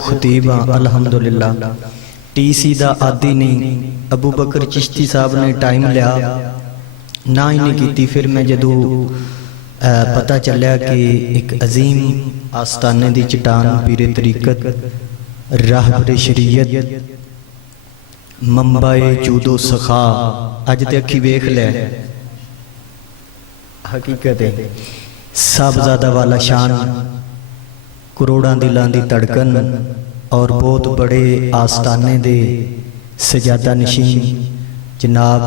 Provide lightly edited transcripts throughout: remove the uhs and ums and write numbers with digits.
खतीब हाँ अलहमदुलिल्लाह। TC का आदि नहीं। अबू बकर चिश्ती साहब ने टाइम लिया ना ही नहीं की। फिर मैं जदों पता चलिया कि एक अजीम आस्थाने की चट्टान पीरे तरीकत राहबर शरीयत मंबाए जूदो सखा अज तो अखी वेख लिया हकीकत है। साहबजादा वाला शान करोड़ों दिलों की धड़कन और बहुत बड़े आस्थाने दे सजादा नशीन जनाब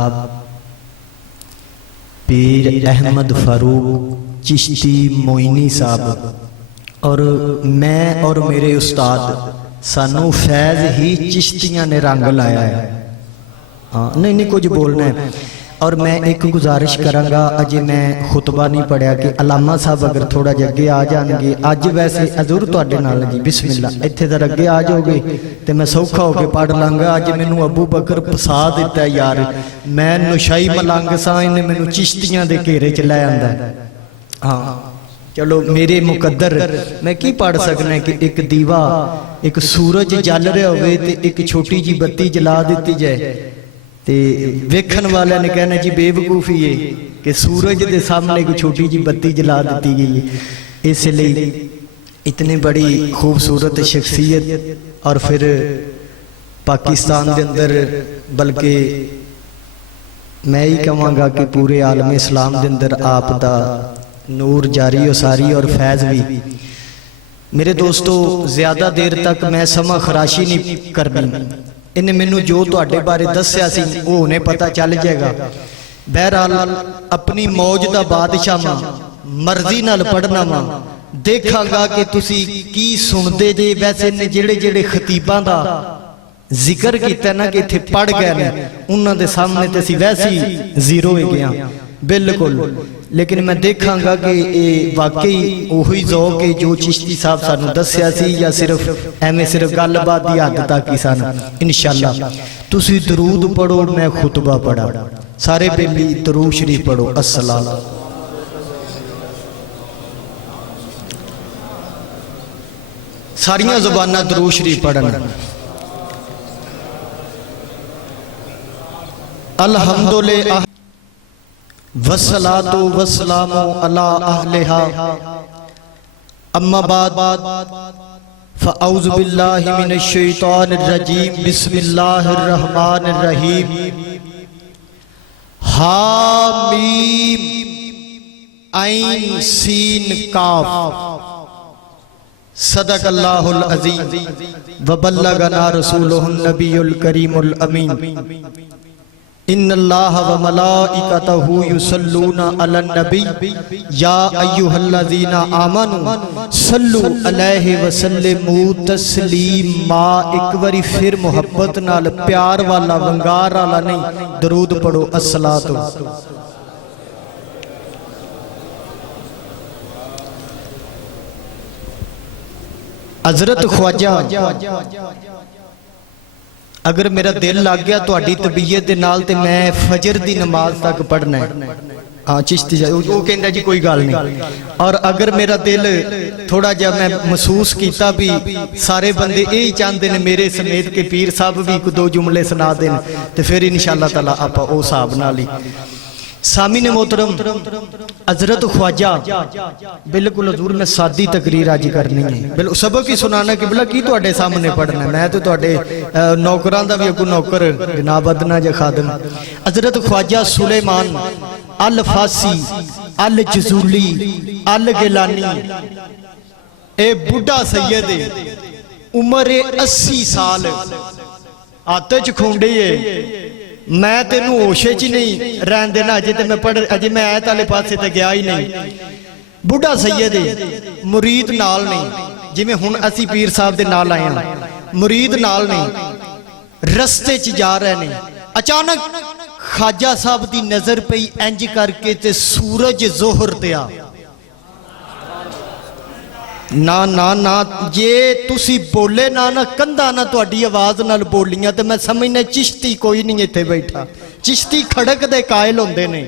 पीर अहमद फारूक चिश्ती मोइनी साहब और मैं और मेरे उस्ताद सानू फैज़ ही चिश्तियां ने रंग लाया है। हाँ नहीं कुछ बोलना है। और मैं एक गुजारिश करांगा, अजे मैं खुतबा नहीं पढ़िया कि अलामा साहब अगर थोड़ा जिहा अगे आ जाएंगे। अज वैसे हजूर तुहाडे नाल जी बिस्मिल्ला इत्थे जरा अगे आ जाओगे तो मैं सौखा होकर पढ़ लाँगा। अज मैनू अबू बकर फसा दिता यार, मैं नशाई मलंग सा, इन्हें मैनू चिश्तियां दे घेरे च लै आंदा। हाँ चलो मेरे मुकद्दर मैं की पढ़ सकना कि एक दीवा एक सूरज जल रहा होवे ते एक छोटी जी बत्ती जला दी जाए ते वेखण वाले ने कहना जी बेवकूफ़ी है कि सूरज के सामने एक छोटी जी बत्ती जला दी गई है। इसलिए इतनी बड़ी खूबसूरत शख्सियत और फिर पाकिस्तान के अंदर बल्कि मैं ही कहांगा कि पूरे आलम इस्लाम के अंदर आप दा नूर जारी उसारी और फैज़ भी। मेरे दोस्तों ज़्यादा देर तक मैं समा खराशी नहीं करनी। इन्हें मैनू जो तुहाडे बारे दस्या सी वो उन्हें पता चल जाएगा। बहरहाल अपनी मौज दा बादशाह मां मर्जी नाल पढ़ना वा देखांगा कि तुसी की सुनदे जे। वैसे ने जेड़े जेड़े खतीबां दा जिक्र किया ना कि इत्थे पढ़ गए ने उन्हां दे सामने ते असीं वैसे ही जीरो हो गए बिल्कुल। लेकिन मैं देखांगा कि ये वाकई उही ज़ौक है जो चिश्ती साहब सानू दस्या सी या सिर्फ एवें सिर्फ गलबात की हद तक ही सन। इंशाअल्लाह तुसी दरूद पढ़ो, मैं खुतबा पढ़ा। सारे बेली दरूद शरीफ पढ़ो। अस्सलाम सारियां ज़ुबानां दरूद शरीफ पढ़न। अल्हम्दुलिल्लाह वस्सलातु वस्सलामु अला अहलिहा अम्मा बाद फ़अऊज़ु बिल्लाहि मिनश शैतानिर रजीम बिस्मिल्लाहिर रहमानिर रहीम हामीम ऐन सीन काफ सदक़ल्लाहुल अज़ीम व बल्लगना रसूलुहुन नबियुल करीमुल अमीन। इन्नल्लाह व मलाइकतहु युसल्लूना अलन नबी या अय्युहल्लज़ीना आमनू सल्लु अलैहि व सल्लिमू तस्लीमा। एक बारी फिर मुहब्बत नाल प्यार वाला वंगार वाला नहीं दरूद पढ़ो। अस्सलातु हज़रत ख्वाजा अगर मेरा दिल लग गया तुहाडी तबीयत दे नाल ते मैं फजर दी नमाज तक पढ़ना है। हाँ चिश्ती वो कहंदा जी कोई गल नहीं। और अगर मेरा दिल थोड़ा जा मैं महसूस किया भी सारे बंदे यही चाहते हैं मेरे समेत के पीर साहब भी एक दो जुमले सुना देन तो फिर इंशाअल्लाह ताला आप उस हिसाब नाल ही। सामीने मोहतरम हज़रत ख्वाजा बिल्कुल हजूर मैं सादी तकरीर आज करनी है। बिल्कुल सबक ही सुनाना कि बिल्ला की तुहाडे सामने पढ़ना। मैं तो तुहाडे नौकरां दा भी अगू नौकर जनाब अदना जा खादम। हज़रत ख्वाजा सुलेमान अल फासी अल जजूली अल गिलानी ए बुढ़ा सैयद उम्र 80 साल हाथ च खूंडे है। मैं तेनू होशे च नहीं रहन देना अजे तो मैं पढ़ अजे मैं ऐत वाले पासे तो गया ही नहीं। बुढ़ा सैयद मुरीद नाल नहीं जिमें हुण असी पीर साहब दे नाल आए हैं मुरीद नाल नहीं रस्ते च जा रहे ने। अचानक ख्वाजा साहब की नजर पई इंज करके ते सूरज जोहर ते आ। ना ना ना जे तुसी बोले ना ना कंधा ना तुहाडी आवाज नाल बोलियां तो मैं समझना चिश्ती कोई नहीं इत्थे बैठा। चिश्ती खड़क दे कायल होंदे ने।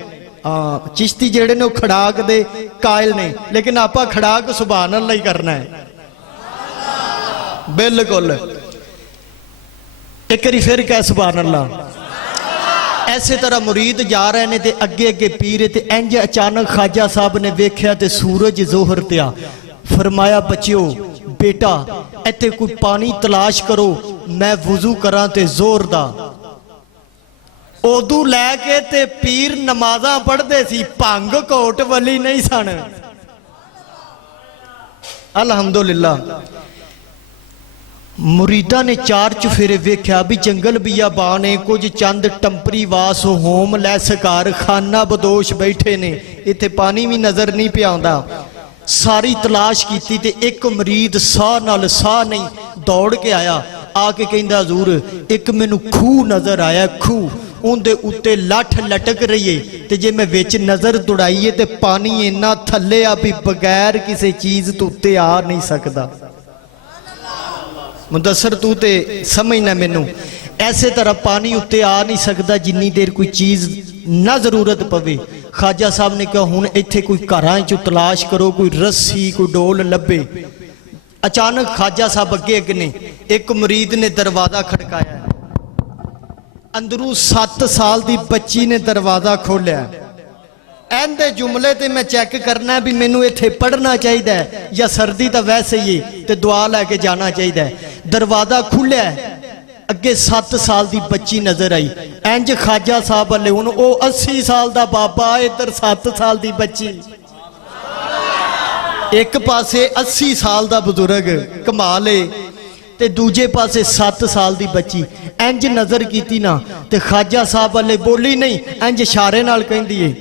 हाँ चिश्ती जेड़े ने खड़ाक दे कायल ने। लेकिन आपा खड़ाक सुभान अल्लाह ही करना है। बिल्कुल। एक बारी फिर कह सुभान अल्लाह। ऐसे तरह मुरीद जा रहे ने ते अगे अगे पीर ते इंज अचानक ख्वाजा साहब ने वेख्या ते सूरज जोहर ते आ। फरमाया बच्चियो बेटा इत्थे कोई पानी तलाश करो, मैं वुजू करा ते जोर दा। उदू लैके ते पीर नमाजा पढ़ते सी, भंग कोट वली नहीं सन। अल्हम्दुलिल्लाह। मुरीदा ने चार चुफेरे वेख्या भी जंगल बियाबान है, कुछ चंद टंपरी वास होमलैस घर खाना बदोश बैठे ने, इत्थे पानी भी नजर नहीं पिया आंदा। सारी तलाश की ते एक मुरीद साह नाल साह नहीं दौड़ के आया, आके कहंदा हजूर एक मैनू खूह नजर आया, खूह उनदे उत्ते लठ लटक रही है ते जे मैं विच नजर दौड़ाईए ते पानी इन्ना थल्ले आ भी बगैर किसी चीज तो उत्ते आ नहीं सकता। मुदस्सर तू ते समझना मैनू, ऐसे तरह पानी उत्ते आ नहीं सकता जिन्नी देर कोई चीज ना जरूरत पवे। ख्वाजा साहब ने कहा हुण इत्थे कोई घरां चों तलाश करो, कोई रस्सी कोई डोल लभे। अचानक ख्वाजा साहब अगे अगे ने, एक मुरीद ने दरवाजा खड़काया, अंदरों 7 साल की बच्ची ने दरवाजा खोलिया। एंदे जुमले ते मैं चेक करना भी मैनू इत्थे पढ़ना चाहिए या सर्दी तो वैसे ही ते दुआ लैके जाना चाहिए। दरवाजा खुलिया, अगे 7 साल की बच्ची नजर आई। इंज ख्वाजा साहब वाले हुण ओ 80 साल का बाबा, इधर 7 साल की बच्ची। एक पासे 80 साल का बुजुर्ग कमाल है ते दूजे पासे 7 साल की बच्ची। इंज नजर की ना ते ख्वाजा साहब वाले बोली नहीं, इंज इशारे नाल कहंदी है।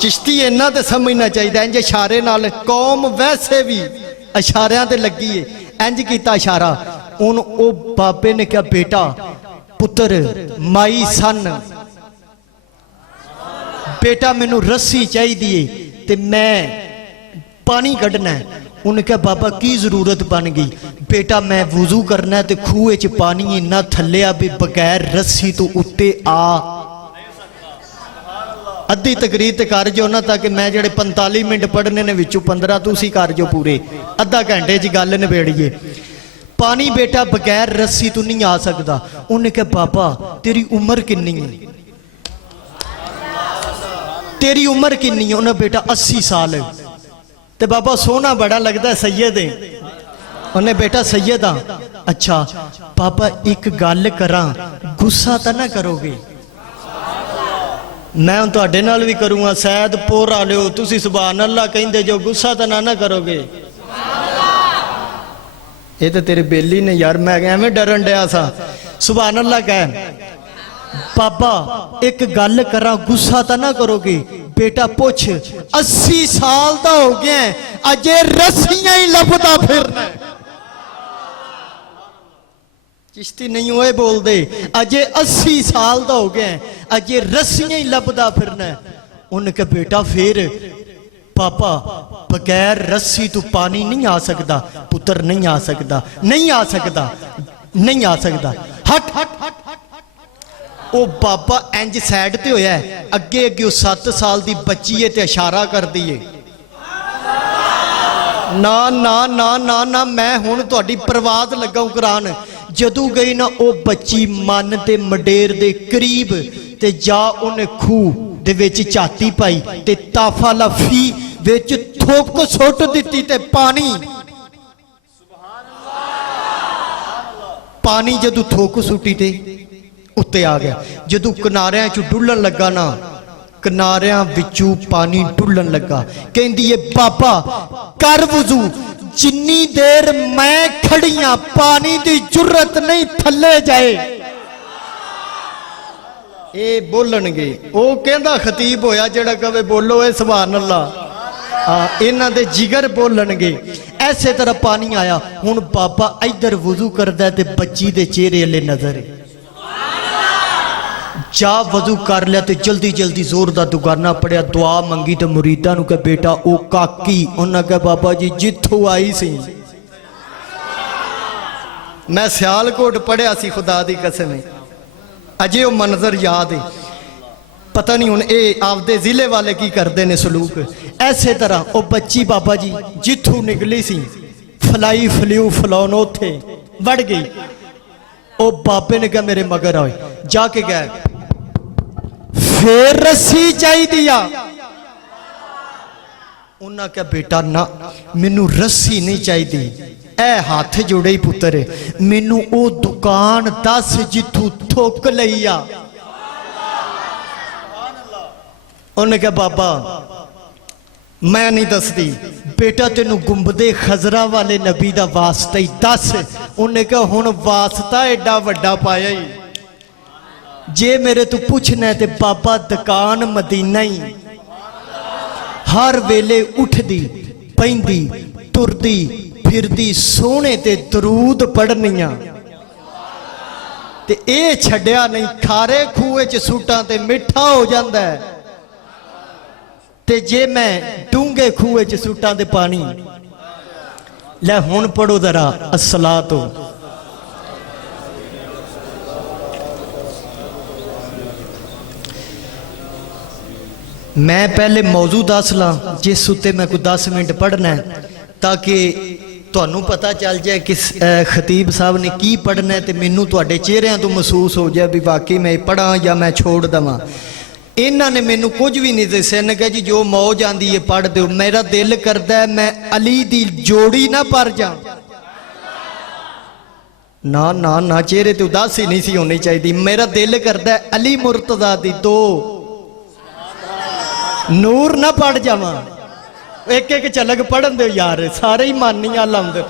चिश्ती इन्ना तो समझना चाहिए, इंज इशारे नाल कौम वैसे भी इशारियां ते लगी है। इंज किया इशारा, हुण ओ बाबे ने कहा बेटा पुत्र माई सन, बेटा मैनू रस्सी चाहिए ते मैं पानी कढ़ना है। उन्हें कहा बाबा की जरूरत बन गई? बेटा मैं वुजू करना है ते खूह च पानी इन्ना थल्ले आ भी बगैर रस्सी तो उत्ते आ। अद्धी तकरीर ते कर जो ना, ताकि मैं जेडे 45 मिनट पढ़ने ने विचों 15 तुसी कर जो पूरे, अद्धा घंटे च गल निबेड़िए। पानी बेटा बगैर रस्सी तो नहीं आ सकता। उन्हें कहा बाबा तेरी उम्र किन्नी है? तेरी उम्र किन्नी है? उन्हें बेटा 80 साल। ते बाबा सोना बड़ा लगता है सैयद है। उन्हें बेटा सैयद आ। अच्छा बाबा एक गल करा, गुस्सा तो ना करोगे? मैं हूं तुहाडे नाल भी करूँगा, शायद पोरा लियो तुसी सुभान अल्लाह कहंदे जो, गुस्सा तो ना करोगे? ये तो तेरे बेली ने यार, मैं एवें डरन डया सा। सुभान अल्लाह कह। बाबा एक गल करा, गुस्सा तो ना करोगे? बेटा पूछ, 80 साल का हो गया अजे रस्सियां ही लभदा फिरना। चिश्ती नहीं होए बोल दे, अजे 80 साल का हो गया अजे रस्सियां ही लभदा फिरना। उन्हें कहा बेटा फिर? पापा बगैर रस्सी तो पानी नहीं आ सकता। पुत्र नहीं आ सकता, नहीं आ सकता, नहीं आ सकता। हट हट हट हट। ओ बाबा इंज सैड ते होया, अगे अगे 7 साल की बच्ची है ते इशारा कर दी है। ना ना ना ना ना, मैं हुण तुहाडी परवाज़ लगा करान। जदों गई ना ओ बच्ची मन ते मडेर दे करीब ते जा उन्हें खूह दे विच झाती पाई ते ताफा लफी विच थोक सुट दिती ते पानी पानी जदों थोक सुटी ते उत्ते आ गया। जदों किनारियां चों डुलन लगा ना, किनारियां विचों पानी डुलन लगा। कहंदी है बाबा कर वुजू, जिन्नी देर मैं खड़ियां पानी की जरूरत नहीं थल्ले जाए। ये बोलणगे, ओ कहंदा खतीब होया जेड़ा कहे बोलो ए सुभान अल्लाह। हाँ इन्हां दे जिगर बोलणगे। ऐसे तरह पानी आया। हुण बाबा इधर वुजू करदा ते बच्ची दे चेहरे अल्ले नजर है। जा वजू कर लिया तो जल्दी जल्दी जोर दा दुगाना पढ़िया, दुआ मंगी तो मुरीदा नूं कहा बेटा ओ काकी। उन्हें कहा बाबा जी जिथों आई सी मैं सियालकोट पढ़िया सी, खुदा दी कसम है अजे वो मंजर याद है। पता नहीं हुण ये आपदे जिले वाले की करते ने सलूक। ऐसे तरह वो बच्ची बाबा जी जिथों निकली सी फलाई फलियो फलौन उथे वड़ गई। ओ बाबे ने कहा मेरे मगर आए, जाके गए फिर रस्सी चाहिए आ। उन्हें कहा बेटा ना मैनू रस्सी नहीं चाहिए, ए हाथ जोड़े ही पुत्र मैनू ओ दुकान दस जिथू थुक लई आ। उन्हें कहा बाबा मैं नहीं दसदी, बेटा तेनू गुंबदे खजरा वाले नबी दा वास्ता ही दस। उन्हें कहा हुण वास्ता एडा वड्डा पाया ही, जे मेरे तू पूछना है ते बाबा दुकान मदीना ही, हर वेले उठदी पैंदी तुरदी फिरदी सोहणे ते दरूद पढ़निया ते ए छड्या नहीं। खारे खूहे च सूटां ते मिठा हो जांदा है ते जे मैं डूंगे खूहे च सूटां ते पानी। लै हुण पढ़ो जरा अस्सलातो। मैं पहले मौजू दस ला जिस उत्ते मैं कोई 10 मिनट पढ़ना है ताकि तुहानू पता चल जाए कि खतीब साहब ने की पढ़ना है तो मैनू तुहाडे चेहरिਆਂ तो महसूस हो जाए भी वाकई मैं पढ़ा या मैं छोड़ देवां। इन्हां ने मैनू कुछ भी नहीं दस्सिया, इन्हां कहा जी जो मौज आंदी है पढ़ दो। मेरा दिल करदा है मैं अली दी जोड़ी ना पढ़ जा। ना ना ना चेहरे ते उदासी नहीं सी होनी चाहिए। मेरा दिल करदा है अली मुर्तजा दी दो नूर ना पढ़ जावा। एक एक झलक पढ़न दो यार, सारे ही मानी लाउंदे।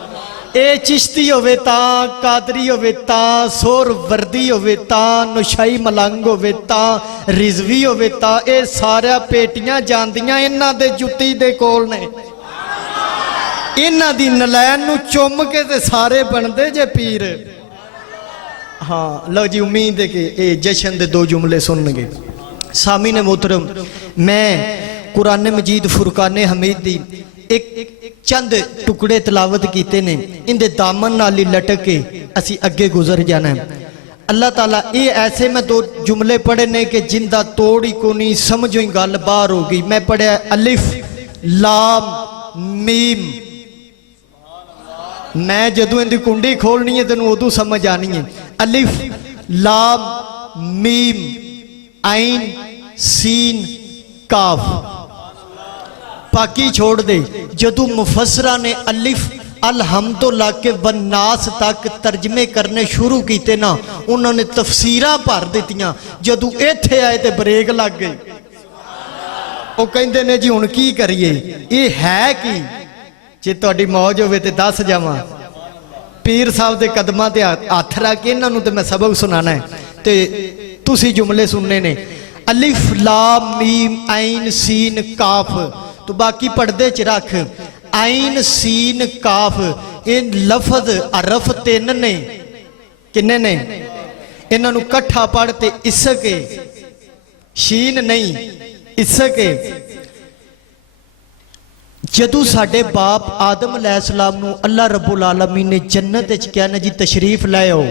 ए चिश्ती होवे तां, कादरी होवे तां, सोर वर्दी होवे तां, नुशाई मलंग होवे तां, रिजवी होवे तां, ए सारा पेटियां जांदियां इन्हां दे जुत्ती दे कोल ने। इन्हां दी नलैन नू चुम के ते सारे बनदे जे पीर। हाँ लो जी, उम्मीद है कि ए जशन दे 2 जुमले सुननगे। सामी ने मोहतरम, मैं कुरान मजीद फुरकान हमीद दी एक चंद टुकड़े तलावत किए ने, इनके दामन नाल ही लटक के असी अगे गुजर जाना है। अल्लाह ताला ये ऐसे मैं 2 जुमले पढ़े ने कि जिंदा तोड़ ही को नहीं, समझो ही गल बाहर हो गई। मैं पढ़िया अलिफ लाम मीम। मैं जदों इनकी कुंडी खोलनी है तेन उदू समझ आनी है। अलिफ लाम मीम आइन सीन काफ। बाकी छोड़ दे। जदों मुफसरा ने अलिफ अलहम्दो लाके वन्नास तक तर्जमे करने शुरू किए ना, उन्होंने तफसीरां भर दित्तियां। जदों इत्थे आए तो ब्रेक लग गई। वो कहते ने जी हुण की करिए, ये है कि जे तुहाडी मौज होवे ते दस जावां। पीर साहब के कदमां ते हथ रख के इन्हां नूं ते मैं सबक सुनाना है ते तुसी जुमले सुनने ने। अलिफ लाम मीम आइन सीन काफ। तो बाकी पर्दे च रख आइन सीन काफ। ये लफज अरफ 3 ने, किन्ने ने? इन्हां नूं कट्ठा पढ़ते इसके शीन नहीं इसके। जदों साडे बाप आदम अलैहिस्सलाम नूं अल्लाह रब्बुल आलमीन ने जन्नत च कहना जी तशरीफ लै आओ,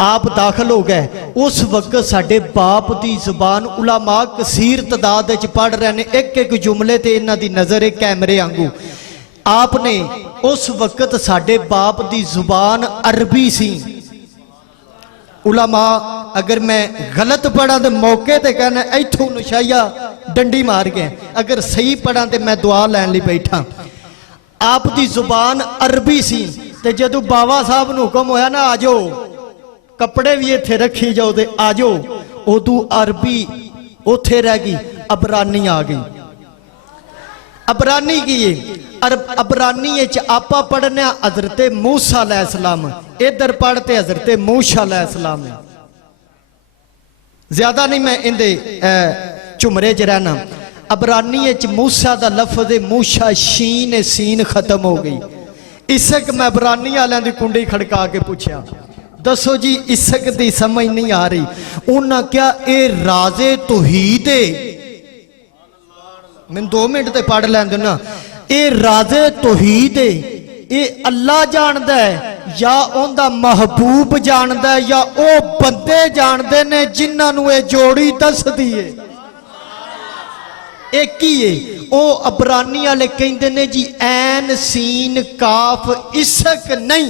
आप दाखिल हो गए। उस वक्त साडे बाप की जुबान उलामा कसीर तदाद पढ़ रहे हैं, एक एक जुमले ते इन्हां दी नज़र एक कैमरे आंगू। आपने उस वक्त साडे बाप की जुबान अरबी सी। उलामा अगर मैं गलत पढ़ा तो मौके ते कहना इथों नशाइया डंडी मार गए, अगर सही पढ़ा तो मैं दुआ लैन लई बैठा। आप की जुबान अरबी सी ते जदों बाबा साहब नूं हुक्म होया ना आ जाओ, कपड़े भी इत्थे रखी जाओ ते आ जाओ, उदू अरबी उथे रह गई, अबरानी आ गई। अबरानी की है? अबरानी आपा पढ़ने हजरत मूसा अलैहिस्सलाम, इधर पढ़ते हजरत मूसा अलैहिस्सलाम। ज्यादा नहीं मैं इंदे झुमरे च रहना। अबरानी मूसा का लफज मूसा शीन सीन खत्म हो गई। इसक मैं अबरानी वालों की कुंडी खड़का के पूछा दसो जी इसक की समझ नहीं आ रही। उन्हें क्या ये राजे तौहीद है? मैं 2 मिनट ते पढ़ लैन देना। ये राजे तौहीद है, ये अल्लाह जानदा है या उनका महबूब जानदा है या वो बंदे जानते ने जिन्होंने ये जोड़ी दसदी है? एक ही है वो अबरानी वाले कहते ने जी ऐन सीन काफ इसक नहीं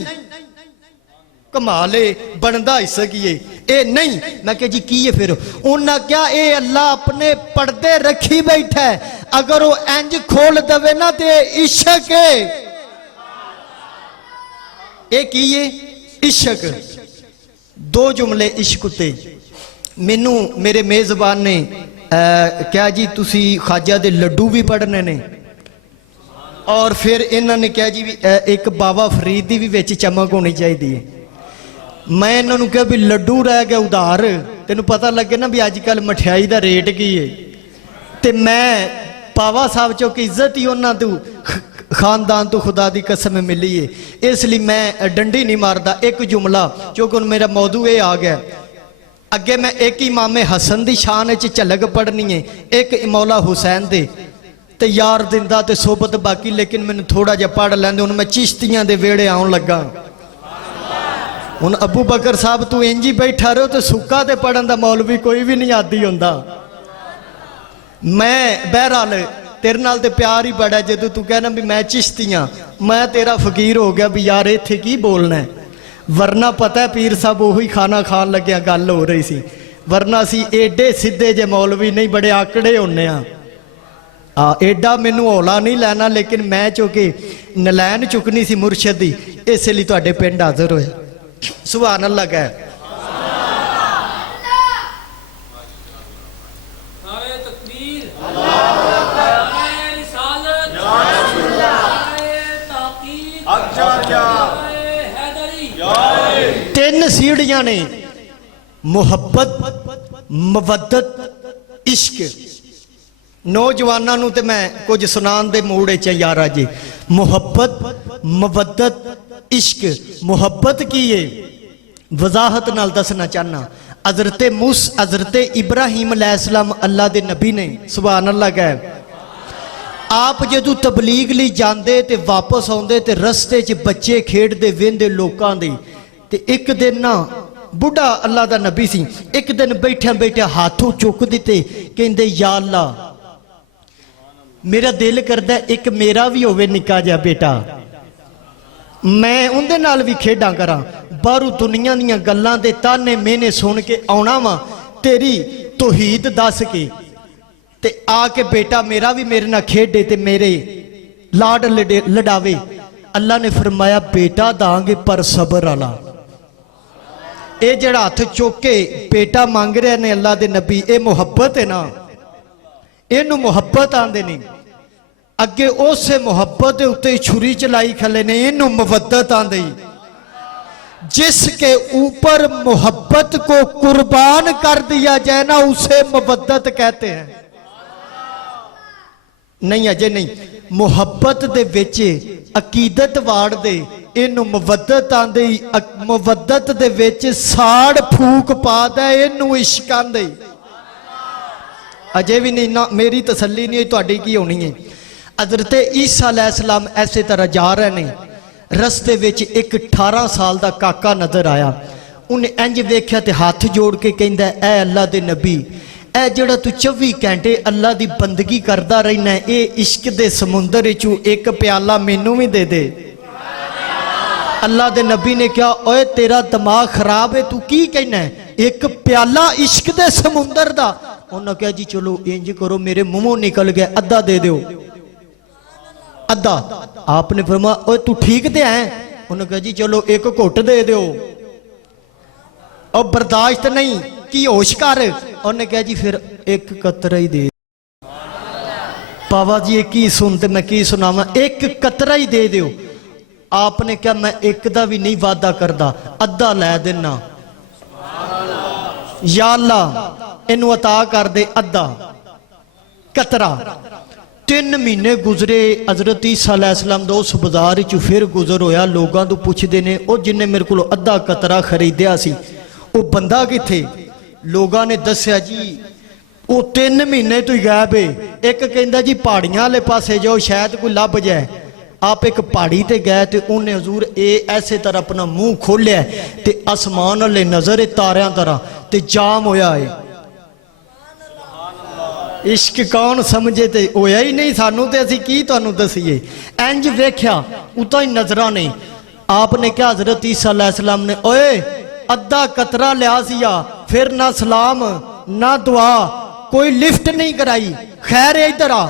कमाले बनता इसक ही है नहीं। मैं कहा जी की है फिर उन्हें क्या ये अल्लाह अपने पर्दे रखी बैठा है अगर वो इंज खोल दवे ना तो इश्क है की है इश्क। दो जुमले इश्क उत्ते मैनू मेरे मेज़बान ने क्या जी तुसी खाजा दे लड्डू भी पढ़ने ने और फिर इन्होंने क्या जी एक बाबा फरीद की भी विच चमक होनी चाहिए। मैं इन्होंने कहा भी लड्डू रह गया उधार तेन पता लगे ना भी अजकल मठियाई का रेट की है तो मैं पावा साहब चो की इज्जत ही उन्होंने तू खानदान तो खुदा की कसम मिली है इसलिए मैं डंडी नहीं मारता। एक जुमला क्योंकि हुण मेरा मौजू ये आ गया अगे मैं एक इमामे हसन की शान झलक पढ़नी है एक मौला हुसैन दे ते यार दिंदा ते सोबत बाकी लेकिन मैंने थोड़ा जिहा पढ़ लैंदे हुण मैं चिश्तियां दे वेड़े आउण लगा। हुण अबू बकर साहब तू इंज ही बैठा रहो तो सुक्का ते पढ़न दा मौलवी कोई भी नहीं आदी हुंदा। मैं बहरहाल तेरे नाल ते प्यार ही बड़ा जो तू कहना भी मैं चिश्तियां मैं तेरा फकीर हो गया भी यार इत्थे की बोलना है वरना पता है पीर साहब उही खाना खान लग्या गल हो रही सी वरना असी एडे सीधे जे मौलवी नहीं बड़े आकड़े होने एडा मैनू हौला नहीं लैना लेकिन मैं चूंकि नलैन चुकनी सी मुर्शद दी इसलिए तुहाडे पिंड हाज़र होया। सुभान अल्लाह कह तीन सीढ़ियां ने मुहब्बत मवद्दत इश्क। नौजवानों तो मैं कुछ सुनान दे मूड च यारा जी मुहब्बत मवद्दत इश्क। मुहब्बत की है वजाहत नाल दसना चाहना हजरत इब्राहिम अलैहिस्सलाम अल्लाह दे नबी ने सुभान अल्लाह कह आप जो तबलीग लई जांदे ते वापस आउंदे ते रस्ते च बच्चे खेडदे वेंदे लोकां दे ते एक दिन ना बुढ़ा अल्लाह दा नबी सी एक दिन बैठे बैठे हाथों चुक दिते कहंदे या अल्लाह मेरा दिल करदा एक मेरा भी होवे निक्का जिहा बेटा मैं उहदे नाल भी खेडां करां बाहरों दुनिया दीयां गल्लां दे ताने मेने सुन के आउणा वा तेरी तौहीद दस के ते आके बेटा मेरा भी मेरे नाल खेडे ते मेरे लाड लडावे। अल्लाह ने फरमाया बेटा दांगे पर सबर वाला। ये जड़ा हथ चुक के बेटा मांग रहे ने अल्लाह दे नबी ये मुहब्बत है ना इनू मुहब्बत आंदे ने अगे उस मुहब्बत के उत्ते छुरी चलाई खले ने इनू मवद्दत आंदी। जिसके ऊपर मोहब्बत को कुर्बान कर दिया जाए ना उसे मवद्दत कहते हैं। नहीं अजे नहीं मुहब्बत दे विच अकीदत वाड़ दे इनू मवद्दत आंदी। मवद्दत दे विच साड़ फूक पा दे इनू इश्क आंदी। अजे भी नहीं ना मेरी तसल्ली नहीं तुहाडी की होनी है। हज़रत ईसा अलैहिस्सलाम ऐसे तरह जा रहे ने रस्ते विच एक 18 साल का काका नजर आया। उन्हें इंज वेख्या ते हाथ जोड़ के कहंदा ऐ अल्लाह दे नबी ऐ जड़ा तू 24 घंटे अल्लाह की बंदगी करता रहना है ये इश्क दे समुंदर चू एक प्याला मैनू भी दे दे। अल्लाह दे नबी ने कहा ओए तेरा दिमाग खराब है तू की कहना है एक प्याला इश्क दे समुंदर दा। उन्होंने कहा जी चलो इंज करो मेरे मुंहों निकल गया अद्धा दे दो अद्धा। आपने फरमाया ओए तू ठीक ते है। उन्होंने कहा जी चलो एक घुट दे दो और बर्दाश्त नहीं की होश कर। उन्हें कहा जी फिर एक कतरा ही दे। पावा जी एक ही सुनते मैं की सुनावा एक कतरा ही दे दो। आपने कहा मैं एक दा भी नहीं वादा करता अद्धा लै देना। या अल्लाह इनू अता कर दे अद्धा कतरा। 3 महीने गुजरे हज़रत ईसा अलैहिस्सलाम दा उस बाजार च फिर गुजर होया। लोगों तो पुछते ने वो जिन्हें मेरे को अद्धा कतरा खरीदया सी वो बंदा किथे। लोगों ने दस्या जी वो 3 महीने तो ही गायब है। एक कहंदा जी पहाड़ियां वाले पासे जाओ शायद कोई लभ जाए। आप एक पहाड़ी ते गए तो उन्हें हजूर ये ऐसे तरह अपना मुंह खोलिया ते आसमान वाले नजर तारियां तरह ते जाम होया है। इश्क कौन समझे ते होया ही नहीं सानू ते असी की तुहानू दसीए। इंज वेख्या उतां ही नजरां ने आपने क्या हजरत ईसा अलैहिस्सलाम ने ओए अद्धा कतरा लिया सिया, फिर ना सलाम ना दुआ, कोई लिफ्ट नहीं कराई, खैर इधर आ,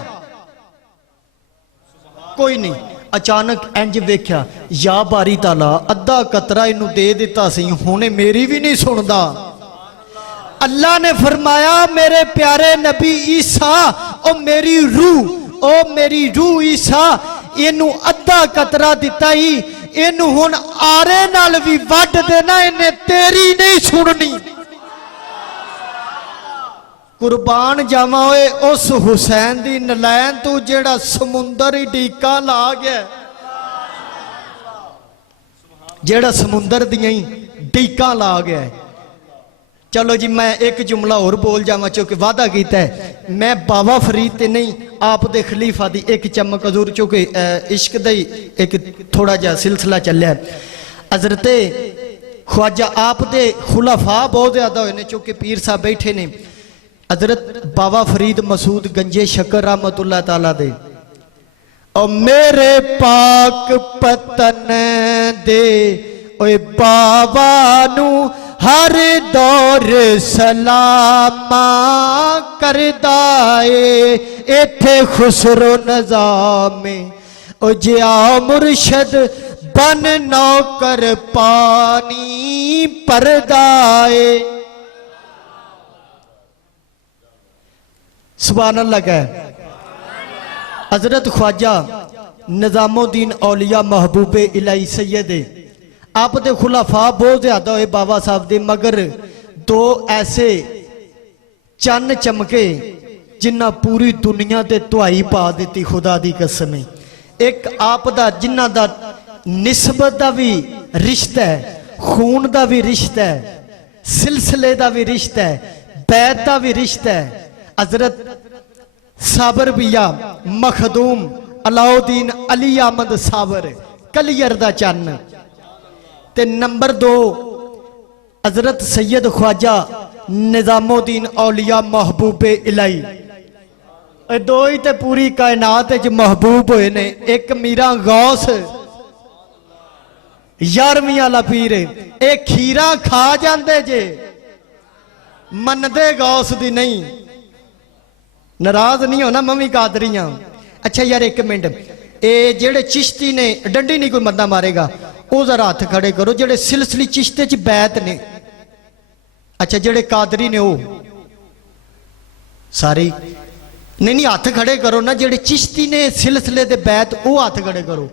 कोई नहीं। अचानक इंज वेख्या या बारी ताला अद्धा कतरा इनू दे दिता सी, हुणे मेरी भी नहीं सुनदा। अल्लाह ने फरमाया मेरे प्यारे नबी ईसा ओ मेरी रूह ईसा इनू अद्धा कतरा दिता ही, इनू हुण आरे नाल भी वड देना, इन्हें तेरी नहीं सुननी। कुर्बान जावा ओए उस हुसैन दी नलैन तू जेड़ा समुंदर ही डीका ला गया, जेड़ा समुंदर दियां ही डीका ला गया। चलो जी मैं एक जुमला और बोल जावा चूंकि वादा किया है, मैं बाबा फरीद ते नहीं आप दे खलीफा दी एक चमक हजूर, चूंकि इश्क दा ही एक थोड़ा जा सिलसिला चलिया। हजरत ख्वाजा आप दे खुलाफा बहुत ज्यादा होए ने, चूंकि पीर साहब बैठे ने। हजरत बाबा फरीद मसूद गंजे शक्कर रहमतुल्लाह ताला दे और मेरे पाक पतन दे ओए बाबा नू हर दौर सलामा करदा ए, इथे खुसरो नज़ामे ओ जिया मुर्शद बन नौकर पानी परदाए। सुभान अल्लाह का। हजरत ख्वाजा निजामुद्दीन औलिया महबूबे इलाही सैयदे आप दे खुलाफा बहुत ज्यादा हुए बाबा साहब दे, मगर दो ऐसे चन्न चमके जिन्ना पूरी दुनिया ते तुहाई पा दी खुदा दी कसम। एक आप दा जिन्ना दा निस्बत दा भी रिश्ता है, खून दा भी रिश्ता है, सिलसिले दा भी रिश्ता है, बैत दा भी रिश्ता है। हजरत साबर बिया मखदूम अलाउद्दीन अली अहमद साबर कलियर दा चन्न ते नंबर 2 हजरत सैयद ख्वाजा निजामुद्दीन औलिया महबूबे इलाही, दो ही ते पूरी कायनात च महबूब होए ने। एक मीरा गौस 11वीं वाला पीर, एक खीरा खा जाते जे मनदे गौस दी नहीं, नाराज नहीं होना मम्मी कादरियां। अच्छा यार एक मिनट, ये जेड़े चिश्ती ने डंडी नहीं कोई मरना मारेगा, वो जरा हाथ खड़े करो जेड़े सिलसिली चिश्ते च बैत ने। अच्छा जेड़े कादरी ने वो सारी नहीं हाथ खड़े करो ना, जेड़े चिश्ती ने सिलसिले दे बैत वो हाथ खड़े करो।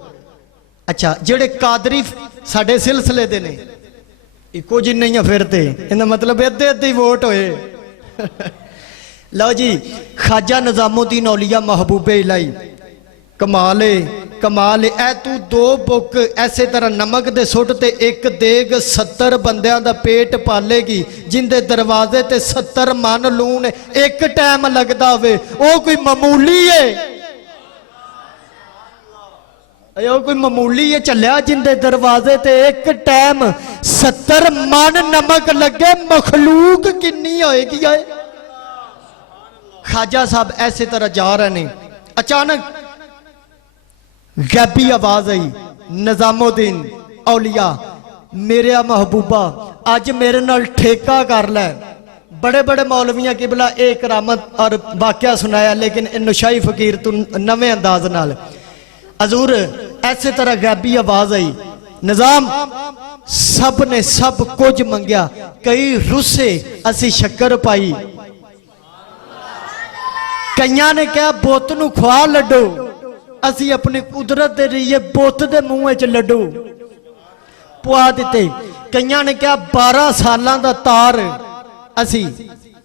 अच्छा जेड़े कादरी साडे सिलसिले दे ने इको जिन्ने फिर ते इहदा मतलब अद्धे अद्धे वोट होए। लो जी ख्वाजा निजामुद्दीन औलिया महबूबे इलाही कमाल कमाल ऐ तू दो बुक ऐसे तरह नमक दे सुट ते एक देग 70 बंदियां दा पेट पालेगी, जिंदे दरवाजे ते 70 मन लून एक टाइम लगदा होवे, ओ कोई मामूली है? ओ कोई मामूली है चलिया जिंदे दरवाजे ते एक टाइम 70 मन नमक लगे, मखलूक किन्नी होएगी? ख्वाजा साहब ऐसे तरह जा रहे ने, अचानक गैबी आवाज आई, निजामुद्दीन औलिया मेरे महबूबा अज मेरे नाल ठेका कर लै। बड़े बड़े मौलवियां किबला एक करामत और वाकया सुनाया, लेकिन नशाई फकीर तू नवे अंदाज नाल। हजूर ऐसे तरह गैबी आवाज आई, निजाम सब ने सब कुछ मंगया, कई रुसे असी शक्कर पाई, कईयां ने कहा बुत नू खवा लड्डू, असी अपनी कुदरत दे रहिए बुत दे मुंह च लड्डू पुआ दिते। कईयां ने कहा 12 सालां दा तार असी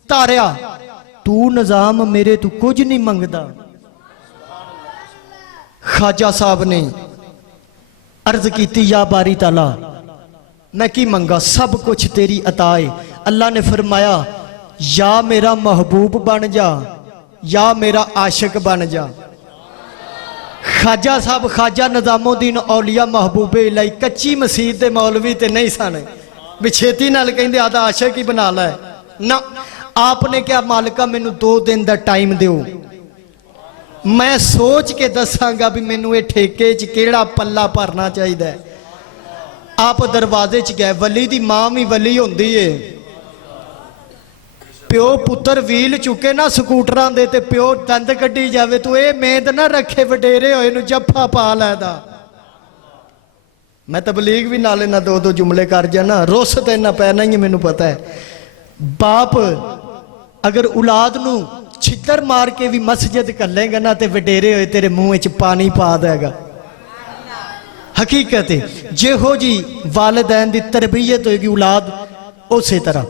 तारिया, तू निजाम मेरे तू कुछ नहीं मंगदा। ख्वाजा साहब ने अर्ज की, या बारी ताला मैं की मंगा, सब कुछ तेरी अता है। अल्लाह ने फरमाया या मेरा महबूब बन जा या मेरा आशिक बन जा। ख्वाजा साहब ख्वाजा निजामुद्दीन औलिया महबूबे इलाही कच्ची मसीत दे मौलवी ते नहीं सन भी छेती नाल कहंदे आदा आशिक ही बना लै ना। आपने क्या मालिका मैनू 2 दिन का टाइम दिओ, मैं सोच के दसांगा भी मैनू ये ठेके च केड़ा पल्ला भरना चाहिए। आप दरवाजे च गए, वली दी मां भी वली होंदी है। प्यो पुत्र व्हील चुके ना स्कूटरां दे ते प्यो दंद कड्डी जावे, तू ये मेद ना रखे वडेरे होए नू जफ्फा पा लैदा। मैं तबलीग भी नाले ना 2-2 जुमले कर जाना, रुस तो इन्ना पैना ही है, मैनू पता है। बाप अगर औलाद नू छितर मार के भी मस्जिद कलेगा ना ते वडेरे होए तेरे मुंह च पानी पा देगा। हकीकत है जेहो जी वालिदैन दी तरबियत होगी औलाद उस तरह।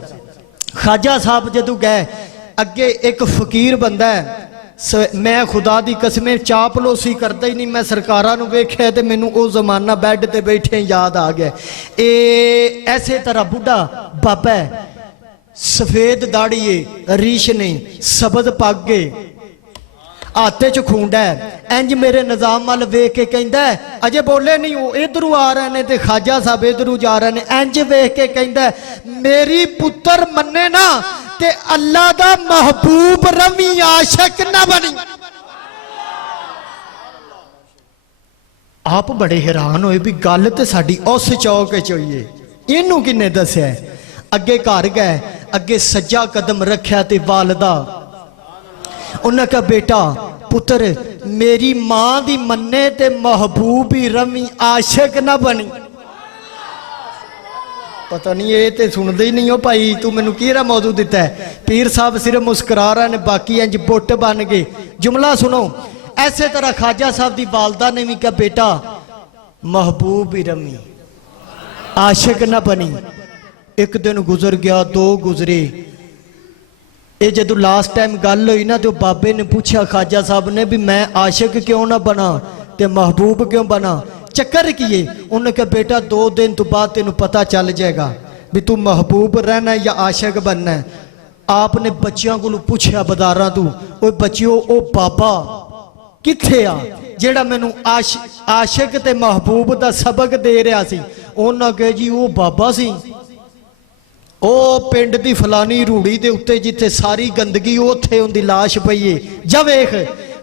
खाजा साहब जदों गए अगे एक फकीर बंदा है, मैं खुदा दी कसमें चापलोसी करता ही नहीं, मैं सरकारां नूं वेख्या ते मैनू वो जमाना बैड ते बैठे याद आ गया। ए ऐसे तरह बुढ़ा बाबा है, सफेद दाड़ी है, रीश नहीं, सबद पग है, हाथे च खूंडा है। इंज मेरे निजाम वाल वेख के कहंदा है, अजे बोले नहीं वो इधरों आ रहे ने ते खाजा साहब इधरों जा रहे ने। इंज वेख के कहंदा है, मेरी पुत्र मन्ने ना ते अल्लाह दा महबूब रवी, आशिक ना बनी। आप बड़े हैरान होए भी गल ते साडी उस चौक च होई है, इनू किन्ने दस्या? अगे घर गए, अगे सज्जा कदम रखा ते वालदा उन्हें कहा, बेटा पुत्र मेरी मां दी मन्ने ते महबूब ही रवी, आशिक ना बनी। पता नहीं ये तो सुनते ही नहीं हो भाई, तू मैनू किहड़ा मौजू दिता है? पीर साहब सिर्फ मुस्कुरा रहे ने, बाकी इंज बुट बन गए। जुमला सुनो, ऐसे तरह खाजा साहब की वालदा ने भी कहा, बेटा महबूब ही रवी, आशिक ना बनी। एक दिन गुजर गया, 2 गुजरे। ये जो लास्ट टाइम गल हुई ना तो बाबे ने पूछा खाजा साहब ने भी मैं आशिक क्यों ना बना ते महबूब क्यों बना, चक्कर की है? उन्होंने कहा, बेटा 2 दिन तो बाद तेन पता चल जाएगा भी तू महबूब रहना या आशिक बनना है। आपने बच्चों को पूछा बाजारा तू, ओ बच्चियों ओ बाबा किथे आ जेड़ा मैनू आशिक ते महबूब का सबक दे रहा सी? उन्होंने कहा, जी वो बाबा सी, ओ पिंड दी फलानी रूड़ी दे उत्ते जिथे सारी गंदगी उत्थे उनकी लाश पई है, जा वेख।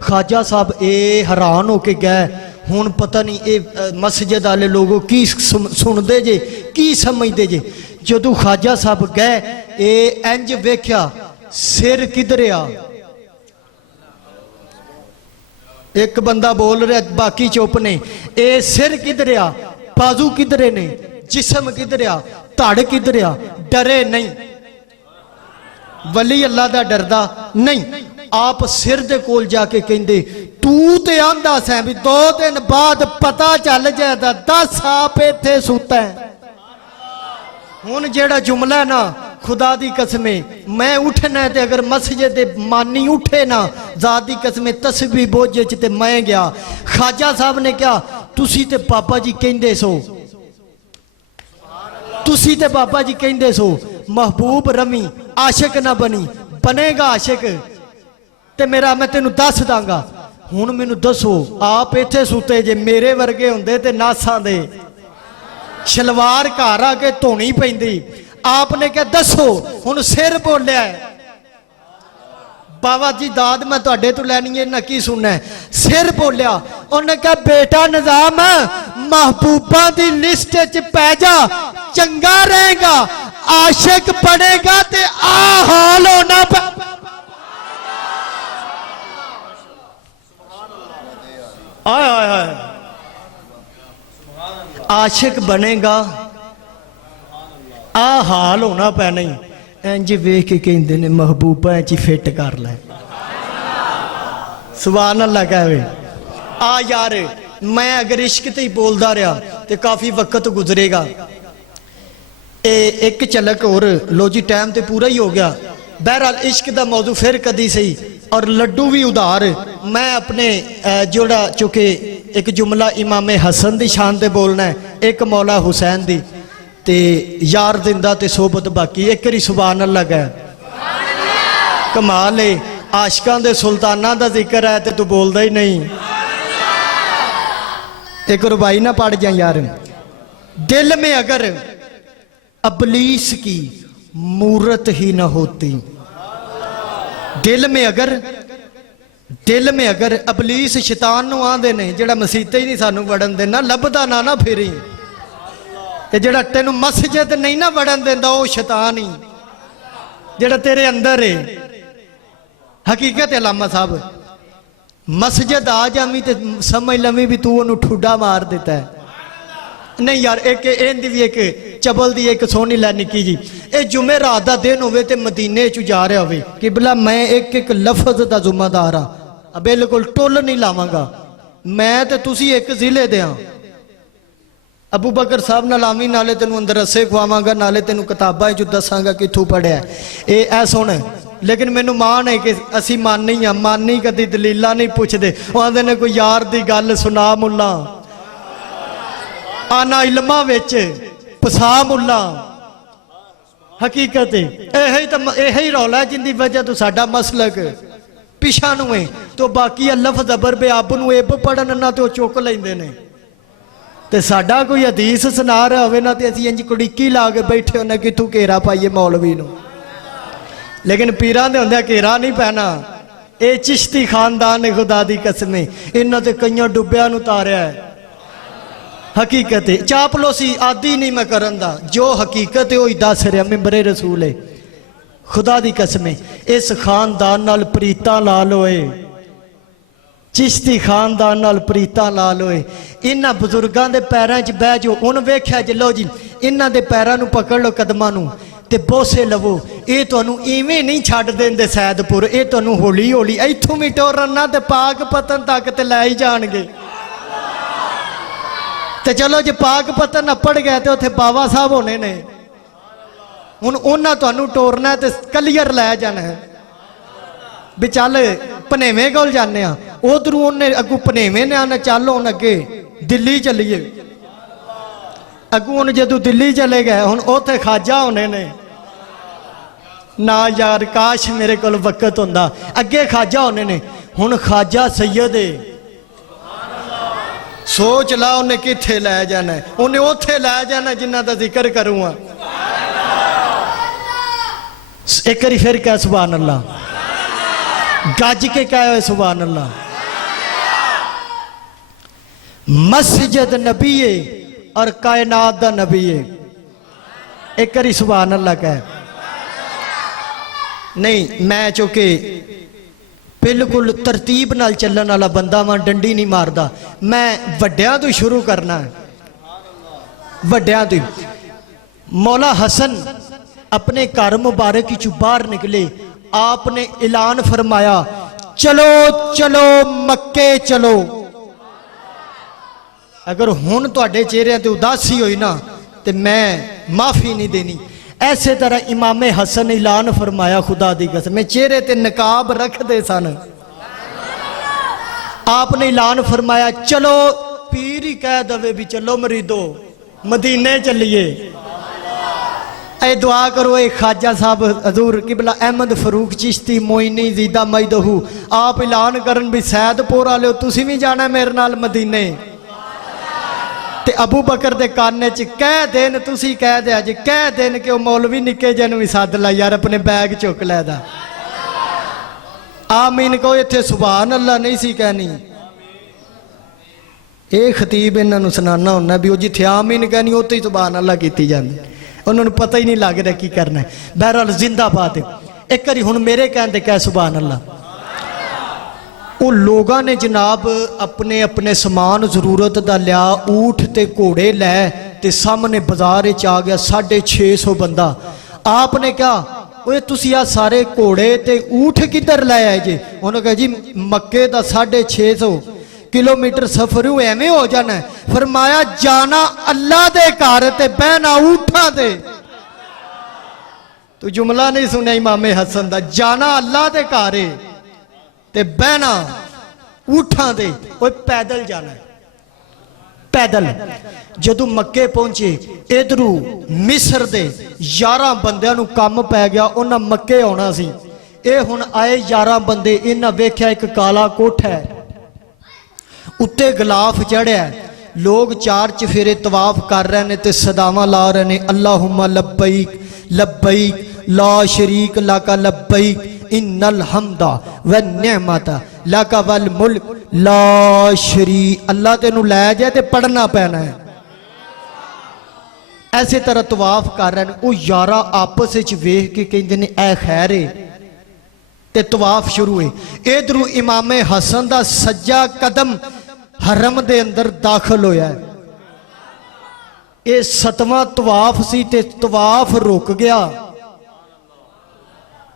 खाजा साहब ए हैरान होके गए, हुण पता नहीं ये मस्जिद वाले लोगों की सुनते जे की समझते जे। जदों खाजा साहब गए ए इंज वेख्या, सिर किधर आ? एक बंदा बोल रहा, बाकी चुप ने। ए सिर किधर आ, बाजू किधरे ने, जिस्म किधर आ, धड़ किधर आ? डरे नहीं, वली अल्लाह दा डरदा नहीं। आप सिर दे कोल जाके कहंदे, तू ते आंदा सैं भी 2 दिन बाद पता चल जाएगा, 10 आप इत्थे सुता है। हुण जेड़ा जुमला ना खुदा दी कसमें, मैं उठना है ते अगर मस्जिद दे मानी उठे ना, ज़ात दी कसमें तस्बीह बोझे च ते मैं गया। खाजा साहब ने कहा, तुसी ते पापा जी कहंदे सो, तुसी ते बाबा जी कहंदे सो महबूब रवी, आशिक ना बनी, बनेगा आशिक ते मेरा मैं तेनू दस दांगा। हुण मैनू दसो, आप इत्थे सुते जे, मेरे वर्गे हुंदे ते नासां दे शलवार घर आके धोनी पैंदी। आपने क्या दसो? हुण सिर बोलिया है, बाबा जी दाद मैं तुहाडे तो लैनी है ना की सुनना है? सिर बोलिया। उन्हें कहा, बेटा निजाम महबूबा की लिस्ट च पै जा, चंगा रहेगा, आशिक बनेगा ते आ हाल होना पे। आय आय आय, आशिक बनेगा, आ हाल होना पै। नहीं इंज वेख के कहते ने महबूबा च फिट कर लै। सुभान अल्लाह कहे। आ यार मैं अगर इश्क ते ही बोलता रहा तो काफ़ी वक्त गुजरेगा। एक झलक और लो जी, टाइम तो पूरा ही हो गया। बहरहाल इश्क का मौजू फिर कदी सही, और लड्डू भी उधार। मैं अपने जोड़ा चुके एक जुमला इमाम हसन की शान से बोलना है, एक मौला हुसैन दी, ते यार जिंदा ते सोबत बाकी। एक बारी सुभान अल्लाह कह, कमाल है। आशिकां दे सुल्ताना का जिक्र है तो तू बोलता ही नहीं। एक रुबाई ना पढ़ जा यार। दिल में अगर अबलीस की मूरत ही न होती, दिल में अगर अबलीस शैतान नूं आंदे ने जेड़ा मसीते ही नहीं सानू वड़न देना लभदा ना फिरी ते जेड़ा तेनू मस्जिद नहीं ना वड़न देंदा वो शैतान ही जेड़ा तेरे अंदर है। हकीकत है लामा साहब, मस्जिद आ जावी तो समझ लवी भी तू उन्होंने ठुड्डा मार देता है। नहीं यार एक इहदी भी एक चबल दी एक सोहनी लै निकी जी, ये जुमे रात का दिन होवे ते मदीने च जा रहा होवे कि भला मैं एक एक लफज का जुम्मेदार हाँ, बिल्कुल टुल नहीं लावांगा मैं ते तुसी एक जिले दे हाँ। अबू बकर साहब नाल आवी नाले तेनू अंदर रस्से खुआवांगा नाले तेनू किताबां च दसांगा कित्थों पढ़िया ए सुन। लेकिन मैनू मान है कि असी मानी हाँ, मानी कदी दलीला नहीं पुछदे। आंदे ने कोई यार दी गल सुना मुल्ला आना इल्मां विच फसा मुल्ला। हकीकत यही रौला जिंदी वजह तो साडा मसलक पिछा नूं है तो बाकी अल्लफ जबर बेअब नूं इब पढ़न ना तो चुक लैंदे ने ते साडा कोई हदीस सुना रहा होवे ना ते असीं इंज कुड़िक्की ला के बैठे होने कित्थों घेरा पाइए मौलवी नूं। लेकिन पीरां दे हुंदे घेरा नहीं पैना। ये चिश्ती खानदान है खुदा दी कसमें, इन्हां ते कईयां डुब्बियां नूं तारिया है। हकीकत है चापलोसी आदि नहीं मैं करन दा, जो हकीकत है वही दस रहा मिंबरे रसूल है। खुदा दी कसमें इस खानदान नाल प्रीतां ला लोए, चिश्ती खानदान नाल प्रीतां ला लोए। इन्हां बुजुर्गां दे पैरां च बह जाओ, हुण वेख्या जे लो जी इन्हां दे पैरां नूं पकड़ लो कदमां नूं ते बोसे लवो। ये तुहानूं इवें नहीं छड्ड देंदे सैदपुर, ये तुहानूं हौली हौली इत्थों भी टोरन ना ते पाक पतन तक ते लै ही जाणगे। ते चलो जे पाक पतन अप्पड़ गए तो उत्थे बाबा साहब होने ने, हुण उन्हां तुहानूं टोरना ते कलियर लै जाना है भी चल भनेवें कोल जाने आ। उधरों उन्हें अगू भनेवें ने आना चल हुण अगे दिल्ली चलीए। अगू हुण जदों दिल्ली चले गए हुण उत्थे खाजा होने ने ना यार काश मेरे कोल वक्त हुंदा। अगे खाजा होने ने हुण खाजा सैयद है, सोच ला उन्हें कित्थे लै जाना है, उन्हें उत्थे लै जाना जिन्हां दा जिक्र करूँगा। एक बारी फिर कह सुभान अल्लाह, गज के कहे सुभान अल्लाह। मस्जिद नबी है और कायनात दा नबी है। एक बारी सुभान अल्लाह कह। नहीं मैं चूंकि बिल्कुल तरतीब नाल चलन वाला बंदा वां, डंडी नहीं मारदा। मैं वड्डियां तो शुरू करना है, वड्डियां तो। मौला हसन अपने घर मुबारक चू बाहर निकले, आपने ऐलान फरमाया चलो चलो मक्के चलो। अगर हुण तुहाडे चेहरिਆਂ ते उदासी होई ना तो मैं माफ़ी नहीं देनी। ऐसे तरह इमामे हसन ने ऐलान फरमाया खुदा दी कसम, चेहरे ते नकाब रख दे सन। आपने ऐलान फरमाया चलो, पीर ही कह दवे भी चलो मरीदो मदीने चलिए। ए दुआ करो ए खाजा साहब हजूर किबला अहमद फरूक चिश्ती मोइनी जीदा मैदहू आप ऐलान करन भी सैदपुर वाले तुसी भी जाना मेरे नाल मदीने। ते अबू बकर दे काने च कह देन, तुसी कह दे अज कह देन कि मौलवी निके जन भी सद ला यार अपने बैग चुक लैदा। आमीन को इत्थे सुभान अल्लाह नहीं सी कहनी। ये खतीब इन्होंने सुनाना होना भी जिथे आमीन कहनी उत्थे ही सुभान अल्लाह की जाती, उन्होंने पता ही नहीं लग रहा की करना है। बहरहाल जिंदाबाद। एक बारी हुण मेरे कहते कह सुभान अल्लाह। वो लोगों ने जनाब अपने अपने समान जरूरत का लिया, ऊठ ते घोड़े लै ते सामने बाजार आ गया 650 बंदा। आपने कहा ओए तुसी आ सारे घोड़े ते ऊठ किधर लै आए जे? उन्होंने कहा जी मक्के का 650 किलोमीटर सफर एवं हो जाना है। फरमाया जाना अल्लाह दे घर ते बहना ऊठां दे। तू जुमला नहीं सुनिया इमामे हसन दा, जाना अल्लाह दे घर ते बहना ऊठां दे। ओए पैदल जाना है, पैदल। जदों मक्के पहुंचे इधरों मिस्र दे 11 बंदियां नूं कम पै गया, उन्हां मक्के आउणा सी। ये हुण आए 11 बंदे, इन्हां वेख्या एक काला कोठा है, उत्ते गलाफ चढ़िया, लोग चार चफेरे तवाफ कर रहे हैं ते सदावां ला रहे हैं अल्लाहुम्मा लब्बैक लब्बैक ला शरीक लका लब्बैक। इन्नल हम्दा व निअमत लका वल मुल्क ला शरी। अल्लाह तेनू लै जाए तो पढ़ना पैना है। ऐसे तरह तवाफ कर रहे हैं, वो यारा आपस विच वेख के कहते ने ऐ खैर है, ते तवाफ शुरू है। इधरों इमामे हसन का सज्जा कदम हरम दे अंदर दाखिल होया है। ये 7वां तवाफ सी ते तवाफ रुक गया।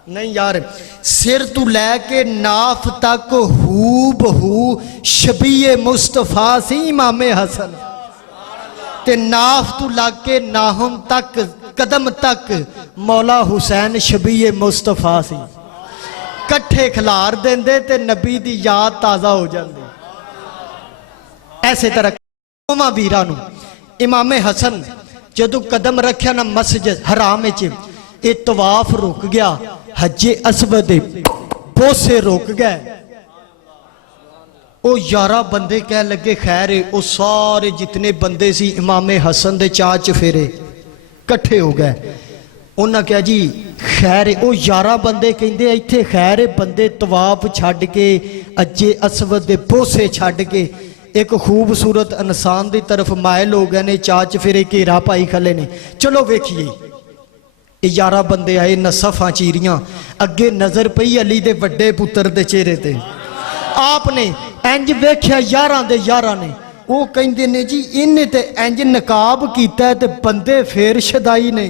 नहीं यार, सिर तू लैके नाफ तक हू बहू शबीए मुस्तफा सी इमामे हसन, ते नाफ तू लग के नाहुन तक कदम तक मौला हुसैन शबीए मुस्तफा सी। कट्ठे खिलार देंदे ते नबी दी याद ताज़ा हो जाती। ऐसे तरह वीरां नूं इमामे हसन जदों कदम रखिया ना मस्जिद हराम विच, ये तवाफ रुक गया। हजे असवद दे बोसे रुक गए। वो 11 बंदे कह लगे खैर है। वो सारे जितने बंदे सी इमामे हसन दे चाह चफेरे कट्ठे हो गए। उन्हें कहा जी खैर है। वो 11 बंदे कहते इत्थे खैर है। बंदे तवाफ छड्ड के अजे असवद दे बोसे छड्ड के एक खूबसूरत इंसान की तरफ मायल हो गए ने। चाह चफेरे घेरा पाई खले ने। चलो वेखिए, 11 बंदे आए, नसफा चीरियां, अगे नजर पई अली दे वड्डे पुत्र दे चेहरे ते। आपने इंज वेख्या 11 दे 11 ने। वो कहते ने जी इन्हें ते इंज नकाब किया है ते बंदे फिर शदाई ने।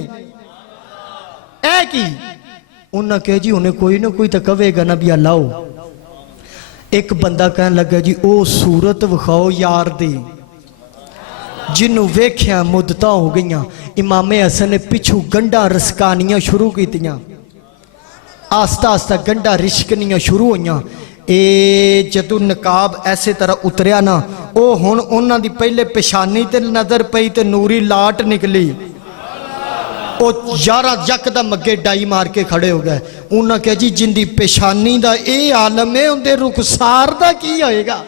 ऐ की उन्हें कहा जी उन्हें कोई ना कोई तो कहेगा ना भी लाओ। एक बंदा कह लगा जी ओ सूरत विखाओ यार दी, जिन्हों वेख्या मुद्दत हो गई। इमामे हसन ने पिछू गंढा रसकानियां शुरू कीतियां। आस्ता आस्ता गंढा रिश्कनियां शुरू हुई। ए जदों नकाब ऐसे तरह उतरिया ना, वो हुण उन्हां दी पहले पेशानी ते नजर पई ते नूरी लाट निकली। वो 11 यकदम अगे डाई मार के खड़े हो गए। उन्हें कहा जी जिंदी पेशानी दा ए आलम है, उनके रुखसार दा की होएगा।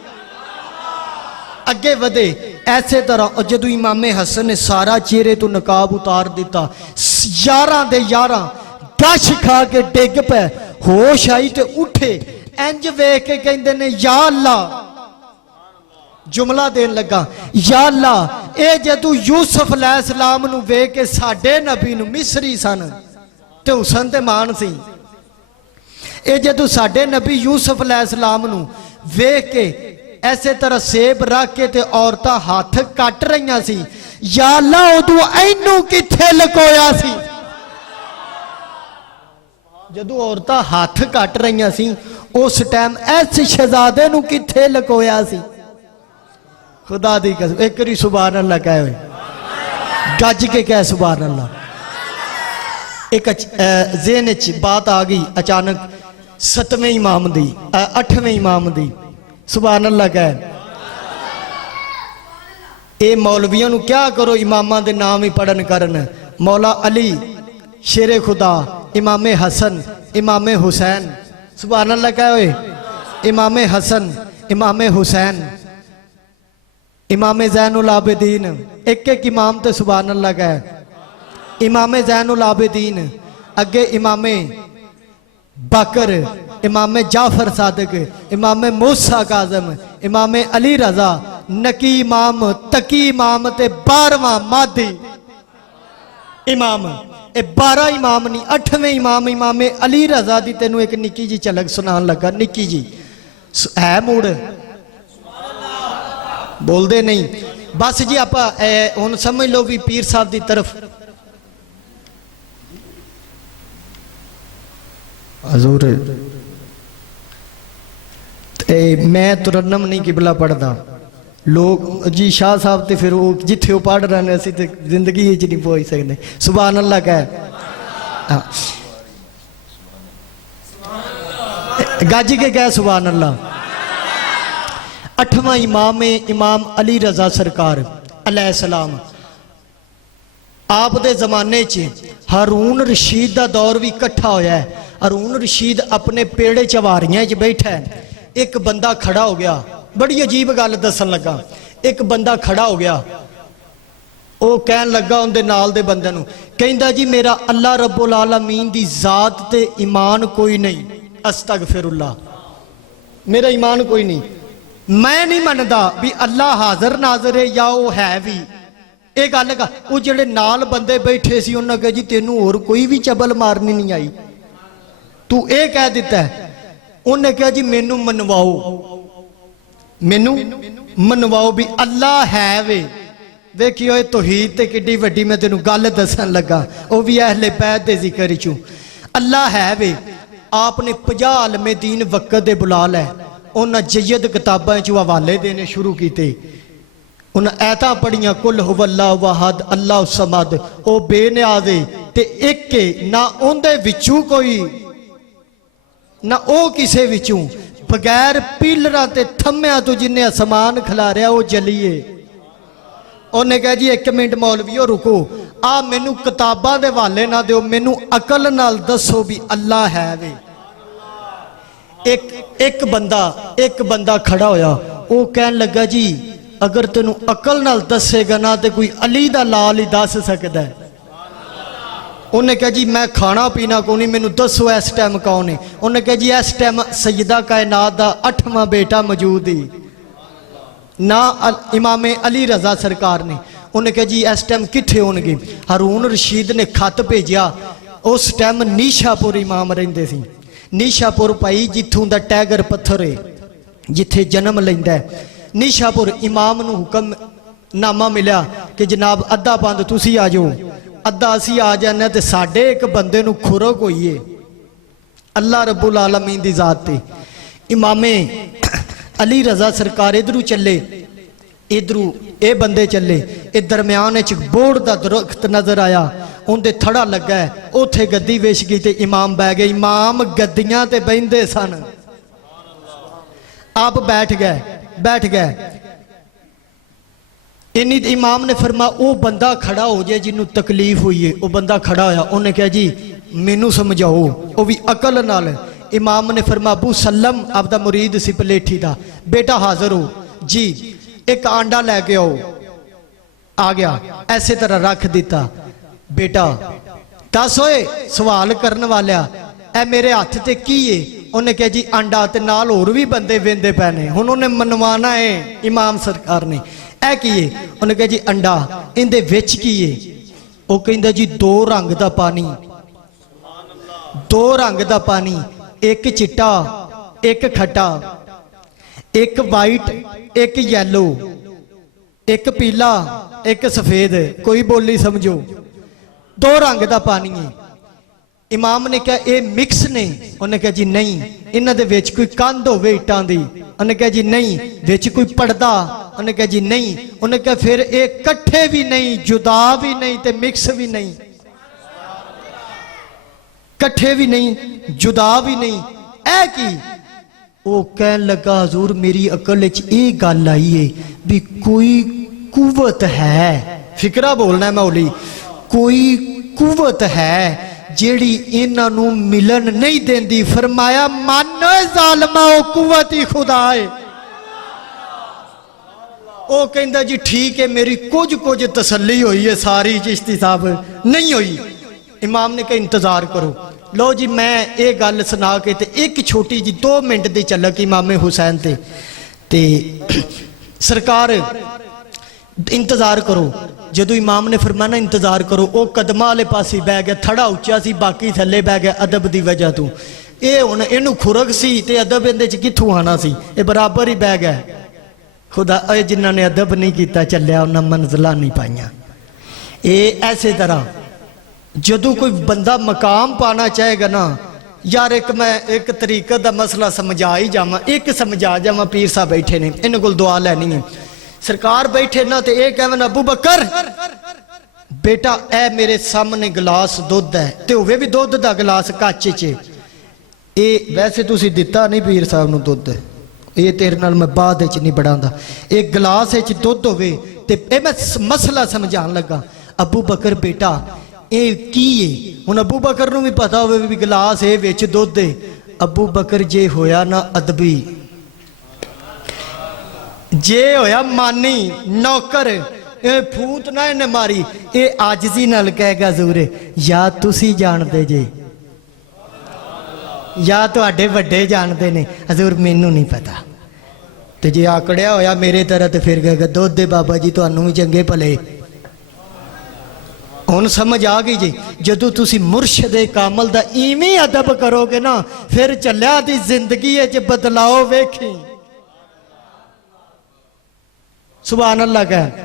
अगे वधे। ऐसे तरह जदों इमामे हसन ने सारा चेहरे तो नकाब उतार दिता, 11 दे 11 दश खा के डिग पे, होश आई ते उठे। इंज वेख के कहते ने या अल्लाह, जुमला देन लगा या अल्लाह ए जदों यूसुफ अलैहिस्सलाम नूं वेख के साडे नबी नूं मिस्री सन ते हुसन ते मान सी। ए जदों साडे नबी यूसुफ अलैहिस्सलाम नूं वेख के ऐसे तरह सेब रख के ते औरतां हाथ कट रही सी, या अल्लाह उदों ऐनू किथे लकोया सी। जदों औरतां हाथ कट रही सी उस टाइम ऐस शहजादे नूं किथे लकोया सी। खुदा दी कसम एक बारी सुभान अल्लाह कहे हुए, गज के कह सुभान अल्लाह। एक ज़हन च बात आ गई अचानक 7वें इमाम दी 8वें इमाम दी। सुभान अल्लाह कह। ए मौलवियों नूं क्या करो, इमामां दे नाम ही पढ़न करन। मौला अली शेरे खुदा, इमामे हसन, इमामे हुसैन। सुभान अल्लाह कह हुए, इमामे हसन, इमामे हुसैन, इमामे ज़ैनुल आबिदीन। एक एक इमाम ते सुभान अल्लाह कह। इमामे ज़ैनुल आबिदीन, अगे इमामे बकर, इमामे जाफर सादिक, इमामे मूसा काज़म, इमामे अली रजा, नकी इमाम, तकी इमाम ते 12वां मादी इमाम। ए 12 इमाम नहीं, 8वें इमाम इमामे अली रजा दी तेनों एक निक्की जी झलक सुनान लगा। निक्की जी है मूड, बोलते नहीं बस जी। आप हुण समझ लो भी पीर साहब की तरफ हजूर मैं तुरन्नम नहीं किबला पढ़ता लोग जी शाह साहब तो फिर वो जिथे वो पढ़ रहे हैं असी तो जिंदगी नहीं पहुँच सकते। सुभान अल्लाह कह। गज के कह सुभान अल्लाह। 8वां इमाम है इमाम अली रजा सरकार अलैहिस्सलाम। आप दे जमाने च हारून रशीद का दौर भी इकट्ठा होया है। हारून रशीद अपने पेड़े चवारियां च बैठा है। एक बंदा खड़ा हो गया, बड़ी अजीब गल दसन लगा। एक बंदा खड़ा हो गया, वो कहन लगा उनके नाल दे बंदे नूं, कहंदा जी मेरा अल्लाह रब्बुल आलमीन दी जात ते ईमान कोई नहीं। ਅਸਤਗਫਿरुल्लाह। मेरा ईमान कोई नहीं, मैं नहीं मनदा भी अल्लाह हाज़र नाज़र है या वो है भी। ये गल का वो जेड़े नाल बंदे बैठे सी उन्होंने कहा जी तेनू होर कोई भी चबल मारनी नहीं आई, तू ये कह दिता है। उन्हें कहा जी मैनू मनवाओ, मैनू मनवाओ भी अल्लाह है वे। देखियो तौहीद ते किड्डी वड्डी मैं तेनू गल दसन लगा, वो भी अहले बैत दे जिक्र चू। अल्लाह है वे, आपने 50 आलमे दीन वक़्त दे बुला लै, उन्हें जयद किताबां चू हवाले देने शुरू किए। उन्हें ऐतां पढ़ियां कुल हुवल्लाहु अहद अल्लाहु समद, ओ बेनियाज़े ते एक के ना उहदे विचों कोई ना ओ किसे विचों, बगैर पीलरां ते थम्मियां तो जिन्हें आसमान खिलारिया वो जलीए। उन्हें कहा जी 1 मिनट मौलवीओ रुको, आ मैनू किताबां दे हवाले ना दिओ, मैनू अकल नाल दसो भी अल्लाह है वे। एक बंदा खड़ा होया, वो कहन लगा जी अगर तेनू अकल नाल दसेगा ना तो कोई अली दा लाल ही दस सकदा है। उन्हें कहा जी मैं खाना पीना को नहीं, मैनू दसो इस टाइम कौन है। उन्हें कहा जी इस टाइम सैयदा कायनात दा 8वां बेटा मौजूद ही ना इमामे अली रजा सरकार ने। उन्हें कहा जी इस टाइम कित्थे होणगे। हारून रशीद ने खत भेजा, उस टाइम नीशापुर इमाम रहिंदे सी। नीशापुर भाई जिथों दा टैगर पत्थर है, जिथे जन्म लैंदा है। नीशापुर इमाम नू हुक्म नामा मिलिया कि जनाब अद्धा बंद तुसी आ जाओ, अद्धा असी आ जाने ते साडे एक बंदे नू खुरक होई है अल्लाह रब्बुल आलमीन दी जात ते। इमामे अली रजा सरकार इधरू चले, इधरू ये बंदे चले, ये दरम्यान बोड़ का दरख्त नजर आया, उनके थड़ा लगा है, उथे गद्दी वेच गई ते इमाम बह गए। इमाम गद्दियां ते बहिंदे सन, आप बैठ गए। इन्नी इमाम ने फरमा वो बंदा खड़ा हो जाए जिन्हों तकलीफ हुई है। वो बंदा खड़ा होया, उन्हें कहा जी मैनू समझाओ, वो भी अकल नाल। इमाम ने फरमा अबू सलम आपदा मुरीद सी पलेठी दा, बेटा हाजिर हो जी, एक आंडा लैके आओ। आ गया, ऐसे तरह रख दिता। बेटा दस होए सवाल करने वाला ए मेरे हाथ ते की है। उन्हें कहा जी आंडा, ते नाल होर भी बंदे वेंदे पै ने, हुण उन्हें मनवाना है इमाम सरकार ने। ऐ की है? उन्हें कहा जी अंडा, इंदे विच की है? वो कहंदा जी 2 रंग दा पानी, 2 रंग दा पानी, एक चिट्टा एक खट्टा, एक वाइट एक येलो, एक पीला एक सफेद। कोई बोली समझो, 2 रंग दा पानी है। इमाम ने कहा ये मिक्स ने? उन्हें कहा जी नहीं। इन्हां दे विच कोई कंध होवे इटां दी? उन्हें कहा जी नहीं। विच कोई पर्दा? उन्हें कहा जी नहीं। उन्हें कहा फिर ये कट्ठे भी नहीं, जुदा भी नहीं, ते मिक्स भी नहीं, कट्ठे भी नहीं जुदा भी नहीं। ऐ की? वो कहन लगा हजूर मेरी अकल विच ये गल आई है भी कोई कुवत है, फिकरा बोलना मौली, कोई कुवत है जेड़ी इन्हां नूं मिलन नहीं देंदी। फरमाया मानो जालमा वो कुवत ही खुदा है। वो कहंदा जी ठीक है, मेरी कुछ तसल्ली हुई है, सारी चिश्ती साहब नहीं हुई। इमाम ने कहा इंतजार करो। लो जी मैं ये गल सुना के ते एक छोटी जी 2 मिनट की झलक इमामे हुसैन ते सरकार इंतजार करो। जदों इमाम ने फरमाना इंतजार करो, वो कदमां वाले पासे बह गया, थड़ा उच्चा सी, बाकी थले बह गया अदब की वजह तो। ये हुण इनू खुरक सी ते अदब इहदे च कित्थों आना सी, ये बराबर ही बह गया। खुदा जिन्हों ने अदब नहीं किया चलिया उन्हें मंजिल नहीं पाइया। ये ऐसे तरह जदों कोई बंदा मकाम पाना चाहेगा ना, यार एक मैं एक तरीकत का मसला समझा ही जावा, एक समझा जावा। पीर साहब बैठे ने, इन्हों को दुआ लैनी है। सरकार बैठे ना तो यह कहवन अबू बकर बेटा ए मेरे सामने गिलास दुध है, तो होवे भी दुध का गिलास कच च। ये वैसे तुसी दिता नहीं पीर साहब नूं दुध, ये तेरे नाल मैं बाद च नहीं बढ़ांदा। एक गिलास दुध होवे ते मैं मसला समझान लगा। अबू बकर बेटा ये की है? हुण अबू बकर नूं भी पता होवे भी गिलास है विच दुध है। अबू बकर जे होया ना अदबी, जे होया मानी नौकर, फूट ना इन्हें मारी, ये आजजी नाल कहेगा जरूर या तुसी जानदे जे। ਜਾਂ ਤੁਹਾਡੇ ਵੱਡੇ ਜਾਣਦੇ ਨੇ, ਹਜ਼ੂਰ ਮੈਨੂੰ ਨਹੀਂ ਪਤਾ। ਤੇ ਜੇ ਆਕੜਿਆ ਹੋਇਆ ਮੇਰੇ ਤਰ੍ਹਾਂ ਤੇ ਫਿਰ ਕਹੇਗਾ ਦੁੱਧ ਦੇ ਬਾਬਾ ਜੀ ਤੁਹਾਨੂੰ ਵੀ ਚੰਗੇ ਭਲੇ। ਹੁਣ ਸਮਝ ਆ ਗਈ ਜੀ, ਜਦੋਂ ਤੁਸੀਂ ਮੁਰਸ਼ਿਦ ਕਾਮਲ ਦਾ ਇਵੇਂ ਅਦਬ ਕਰੋਗੇ ਨਾ, ਫਿਰ ਚੱਲਿਆ ਦੀ ਜ਼ਿੰਦਗੀ ਵਿੱਚ ਬਦਲਾਓ ਵੇਖੀ। ਸੁਭਾਨ ਅੱਲਾਹ ਕਹ।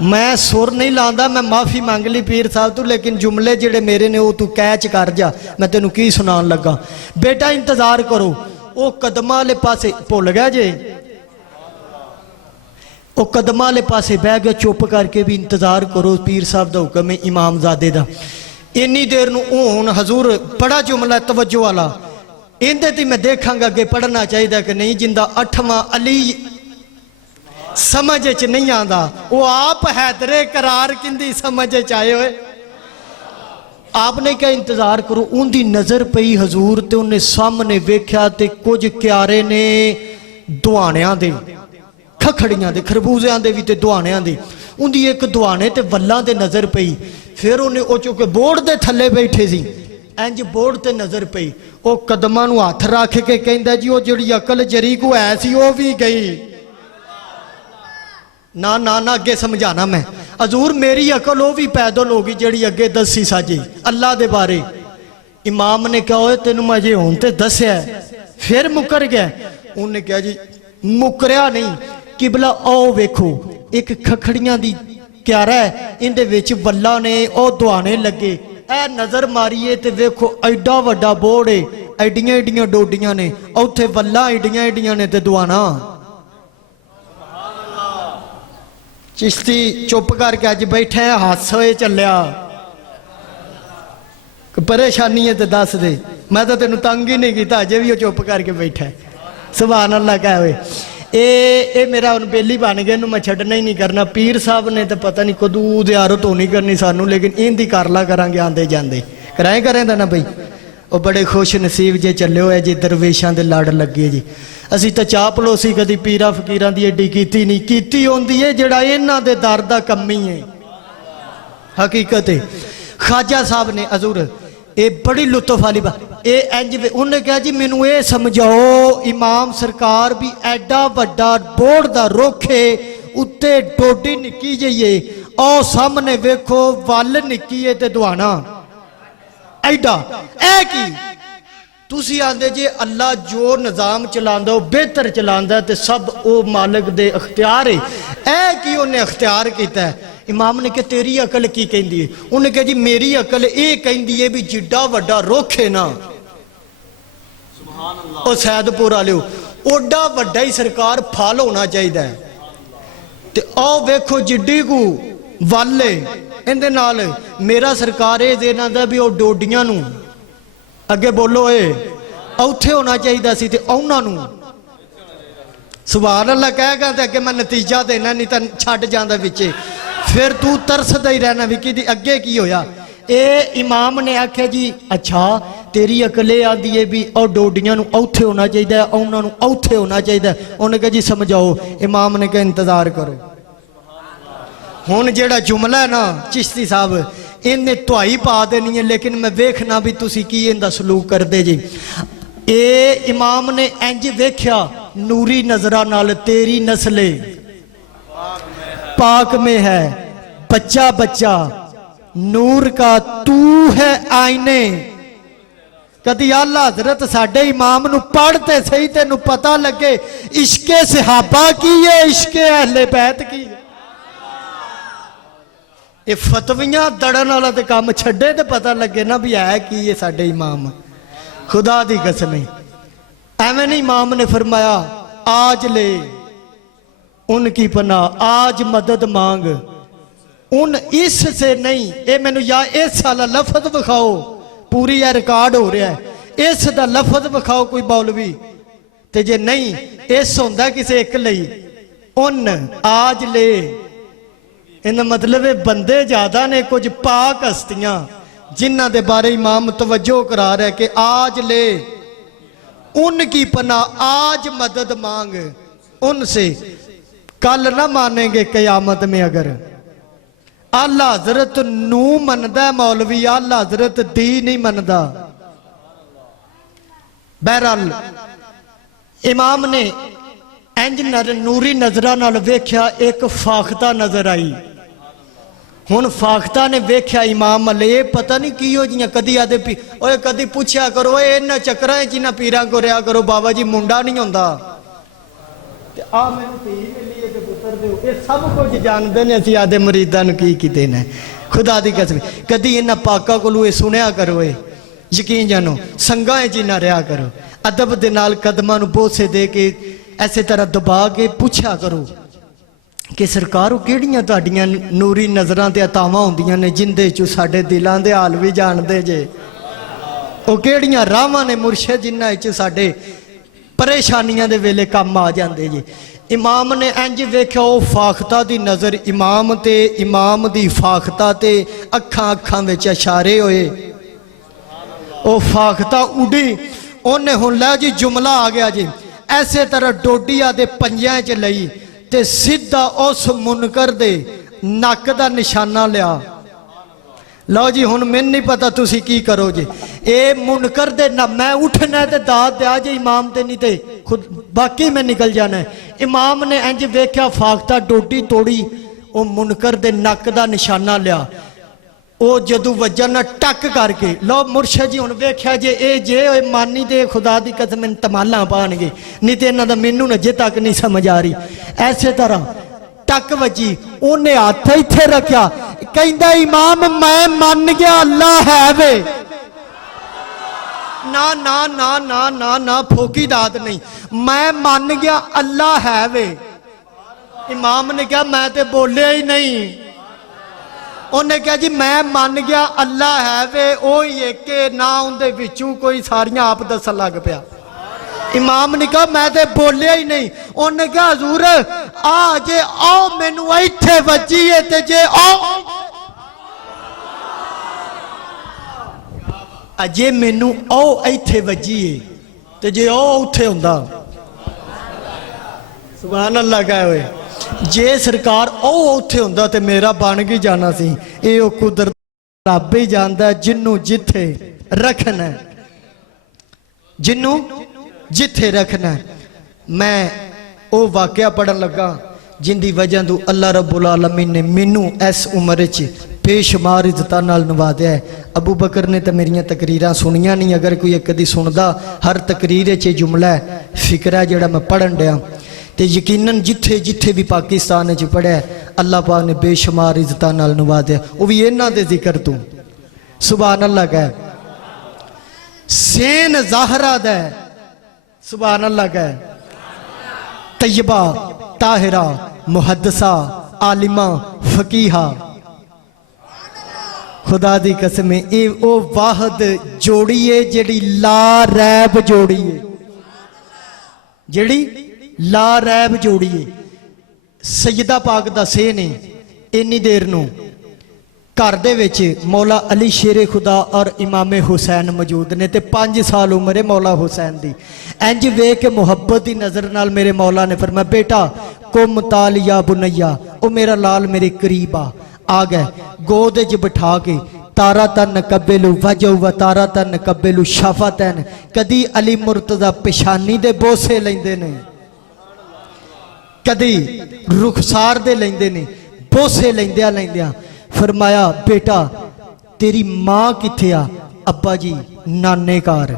मैं सुर नहीं लांदा, मैं माफ़ी मंग ली पीर साहब तू, लेकिन जुमले जेड़े मेरे ने वो तू कैच कर जा। मैं तेनू की सुनान लगा। बेटा इंतजार करो, वो कदम वाले पासे भुल गया जे, वो कदम वाले पासे बह गया, चुप करके भी इंतजार करो, पीर साहब का हुक्म है इमामजादे का। इन्नी देर नूं हुण हजूर बड़ा जुमला तवज्जो वाला, इहदे ते मैं देखांगा अगे पढ़ना चाहिए कि नहीं। जिंदा 8वां अली समझ च नहीं आता, वो आप हैदरे करार किंदी समझ च आए हुए। आपने क्या इंतजार करो, उनकी नज़र पई हजूर ते उन्हें सामने वेख्या ते कुछ क्यारे ने दुआणियां दे, खखड़ियां दे, खरबूजियां दे भी ते दुआणियां दे। उनकी एक दुआने ते वल्लां दे नज़र पई। फिर उन्हें वो चुके बोर्ड दे थल्ले बैठे सी, इंज बोर्ड ते नज़र पई। वो कदमां नूं हथ रख के कहंदा जी वो जिहड़ी अकल जरी को है सी वो भी गई। ना ना ना अगे समझाना मैं, हजूर मेरी अकल वो भी पैदल होगी जिहड़ी अगे दसी साजी अल्लाह दे बारे। इमाम ने कहा ओए तेनू मैं जे हुण ते दस्या फिर मुकर गया। उन्हें कहा जी मुकरिया नहीं, किबला आओ वेखो एक खखड़ियां दी क्यारा है, इंदे विच वल्ला ने ओ दुआने लगे। ए नज़र मारीए ते वेखो एडा वड्डा बोर्ड है, एडियां एडियां डोडियां ने, उत्थे वल्ला एडियां एडियां ने ते दुआना। चिश्ती चुप करके अज बैठे हास होए चलिया, परेशानी है तो दस दे, मैं तो तेन तंग ही नहीं किया, अजे भी वो चुप करके बैठा। सुभान अल्लाह कह हुए। ये मेरा हुण बेली बन गया, मैं छड्डना ही नहीं करना। पीर साहब ने तो पता नहीं कदू ज़ियारत होनी करनी सानू, लेकिन इनकी कर ला करांगे आंदे जांदे कराए करें ना बई। वो बड़े खुश नसीब जे चले हो जी, दरवेशां दे लड़ लगे जी। असी तो चाह पलोसी कदी पीरा फकीरां दी एडी कीती नहीं, कीती होंदी है जिहड़ा इन्हां दे दर दा कमी है। हकीकत है ख्वाजा साहब ने हजूर ये बड़ी लुत्फ वाली बात, ये इंज उन्हें कहा जी मैनू ये समझाओ इमाम सरकार भी एडा वड्डा बोर्ड दा रुख है, उत्ते डोडी निक्की जी है, और सामने वेखो वल निक्की है ते दुआना एडा ऐ की। तुसी आंदे जे अल्लाह जो निज़ाम चलांदा वो बेहतर चलांदा ते सब वो मालिक दे अख्तियार है। ऐ की उन्हें अख्तियार किया है। इमाम ने कहा तेरी अकल की कहती है? उन्हें कहा जी मेरी अकल ये कहती है भी जिड्डा वड्डा रुख है ना वो सैदपुर वाले ओडा वड्डा ही सरकार फल होना चाहिए। ते आओ वेखो जिड्डी को वल इहदे नाल मेरा सरकार ये देना दा भी वो डोडियां नूं अगे बोलो ए औथे होना चाहिए सी ते उन्हां नूं सुभान अल्लाह कहेगा ते अगे मैं नतीजा देना, नहीं तो छड्ड जांदा विचे, फिर तू तरसदा ही रहना भी कि अगे की होया। ए इमाम ने आख्या जी अच्छा तेरी अकल आती है भी और डोडियां नूं औथे होना चाहिए, उन्हां नूं औथे होना चाहिए। उन्हें कहा जी समझाओ। इमाम ने कहा इंतजार करो। हुण जेड़ा जुमला है ना चिश्ती साहब इन्हें तुहाई पा देनी है, लेकिन मैं वेखना भी तुसी की इहदा सलूक करदे जी। ए इमाम ने इंज वेख्या नूरी नजरा नाल तेरी नस्ले पाक में है, बच्चा बच्चा नूर का तू है आईने। कदी आला हजरत साडे इमाम नू पढ़ते सही तेनू पता लगे इश्के सहाबा की है, इश्के अहले बैत की है। ये फतवियां दड़न वाला तो काम छड्डे तो पता लगे ना भी है कि ये साडे इमाम। खुदा दी कसम एवं नहीं इमाम ने फरमाया आज ले उनकी पनाह, आज मदद मांग उन इस से नहीं। ये मैनू या इस वाला लफज विखाओ, पूरी यह रिकॉर्ड हो रहा है, इस दा लफज विखाओ कोई मौलवी ते जे नहीं इस होंदा किसी एक लई उन आज ले। इन मतलब बंदे ज्यादा ने कुछ पाक हस्तियां जिन्हां दे बारे इमाम तवज्जो करा रहा है कि आज ले उनकी पनाह, आज मदद मांग उनसे, कल ना मानेंगे कयामत में। अगर आला हजरत नू मनदा मौलवी, आला हजरत दी नहीं मनदा। बहरहाल इमाम ने इंज नूरी नजर नाल वेख्या, एक फाख्ता नजर आई। हुण फाख्ता ने वेख्या इमाम अले, ये पता नहीं की हो जियां कदी आदे पी ओए कदी पुछया करो इन्हां चक्करां च इन्हां पीरां को रहा करो, बाबा जी मुंडा नहीं हुंदा ते आ मैनूं धी मिली है ते पुत्तर दिओ। ये सब कुछ जानदे ने असीं आदे मरीदां नूं की कीते ने। खुदा दी कसम कदी इन्हां पाकां कोलों ये सुनिया करो, यकीन जानो संघां च ना रहा करो, अदब दे नाल कदमां नूं बोसे दे के ऐसे तरह दबा के पूछा करो कि सरकार वो किहड़ियां तुहाडीआं नूरी नज़रां ते अतावां हुंदियां ने जिंदे चों साडे दिलां दे हाल भी जानदे जे। वो किहड़ियां राहां ने मुर्शद जिन्हां च साडे परेशानियां दे वेले कम आ जांदे जे। इमाम ने इंज वेख्या, वो फाख्ता दी नज़र इमाम ते इमाम दी फाख्ता ते अखां अखां विच इशारे होए। वो फाख्ता उड़ी, उन्हें हुण लै जी जुमला आ गया जी। ऐसे तरह डोडिया दे पंजियां च लई ते सीधा उस मुनकर दे नक दा निशाना लिया। लो जी हुण मैनूं नहीं पता तुसी की करो जी। ए मुनकर दे ना मैं उठना ते दाद दिया जे इमाम ते, नहीं ते खुद बाकी मैं निकल जाना है। इमाम ने इंज वेख्या, फाख्ता डोडी तोड़ी, वो मुनकर दे नक दा निशाना लिया। वो जदू वजन टक करके लो मुर्शद जी हुण वेख्या जे ए जे मानी दे खुदा दी कसम तमाला पाणगे, नहीं तो इन्हां दा मैनूं अजे तक नहीं समझ आ रही। ऐसे तरह टक वजी, उन्हें हाथ इत्थे रखा, कहंदा इमाम मैं मन गया अल्लाह है वे। ना ना ना ना ना ना फोकी दात नहीं, मैं मन गया अल्लाह है वे। इमाम ने कहा मैं तो बोलिया ही नहीं। उन्हें कहा जी मैं मान गया अल्लाह है वे, ओ एक ना उनके विचों कोई सारियां आप दसन लग पिया। इमाम ने कहा मैं तो बोलिया ही नहीं। उन्हें कहा हजूर आ जे आओ मैनू इत्थे वजी है ते जे आओ अजे मैनू आओ इत्थे वजी है ते जे आओ उत्थे हुंदा। सुभान अल्लाह कहे हुए जे सरकार उत्थे हुंदा ते मेरा बन गई जाना सी। ये कुदरत रब ही जानदा जिन्नू जिथे रखना, जिन्नू जिथे रखना। मैं वो वाकया पढ़न लगा जिंदी वजह तो अल्लाह रब्बुल आलमीन ने मैनू इस उम्र च बेशुमार इज्जतां नाल नवाजिया है। अबू बकर ने तो मेरिया तकरीरां सुनिया नहीं, अगर कोई एक कदी सुनदा हर तकरीर च जुमला है फिक्रा जिहड़ा मैं पढ़न दिया तो यकीनन जिथे जिथे भी पाकिस्तान च पढ़िया अल्लाह पाक ने बेशुमार इज्जतां नाल नवाजिया, वो भी इन्हां दे जिक्र तू। सुभान अल्लाह कह। सेन ज़ाहरा दा सुभान अल्लाह कह। तैयबा ताहिरा मुहद्दिसा आलिमा फकीहा, खुदा दी कसम ये ओ वाहद जोड़ी है जेड़ी ला रैब जोड़ी है, जेड़ी ला रैब जोड़ी है। सैयदा पाक दा सेन है। इन्नी देर नूं घर दे विच मौला अली शेरे खुदा और इमामे हुसैन मौजूद ने ते 5 साल उम्र है मौला हुसैन दी। इंज वेख के मुहब्बत की नज़र नाल मेरे मौला ने फरमाया बेटा कुम ताल या बुनैया, ओ मेरा लाल मेरे करीब आ गए। गोद च बिठा के तारा तन कबेलू वजो व तारा तन कबेलू शफतन, कदी अली मुर्तजा पेशानी दे बोसे लेंदे ने, कदी रुखसार दे लेंदे ने, बोसे लेंदिया लेंदिया फरमाया बेटा तेरी मां किथे आ? अब्बा जी नाने घर।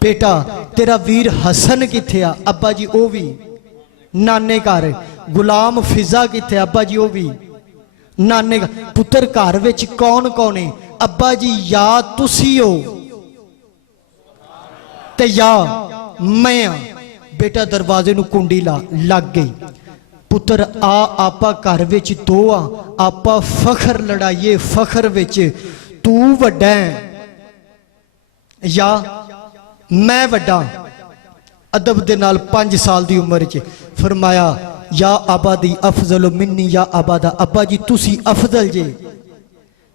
बेटा तेरा वीर हसन किथे आ? अब्बा जी ओ भी नाने घर। गुलाम फिजा किथे? अब्बा जी ओ भी नाने घर। पुत्र घर विच कौन कौन है? अब्बा जी या तुसी हो ते या मैं। बेटा दरवाजे नूं कुंडी ला, लग गई। पुत्र आ आपा घर विच दो आपा फखर लड़ाइए, फखर विच तू वड्डा है या मैं वड्डा। अदब दे नाल 5 साल दी उम्र च फरमाया या आबादी अफजल मिन्नी या आबादा, अब्बा जी तुसी अफजल जे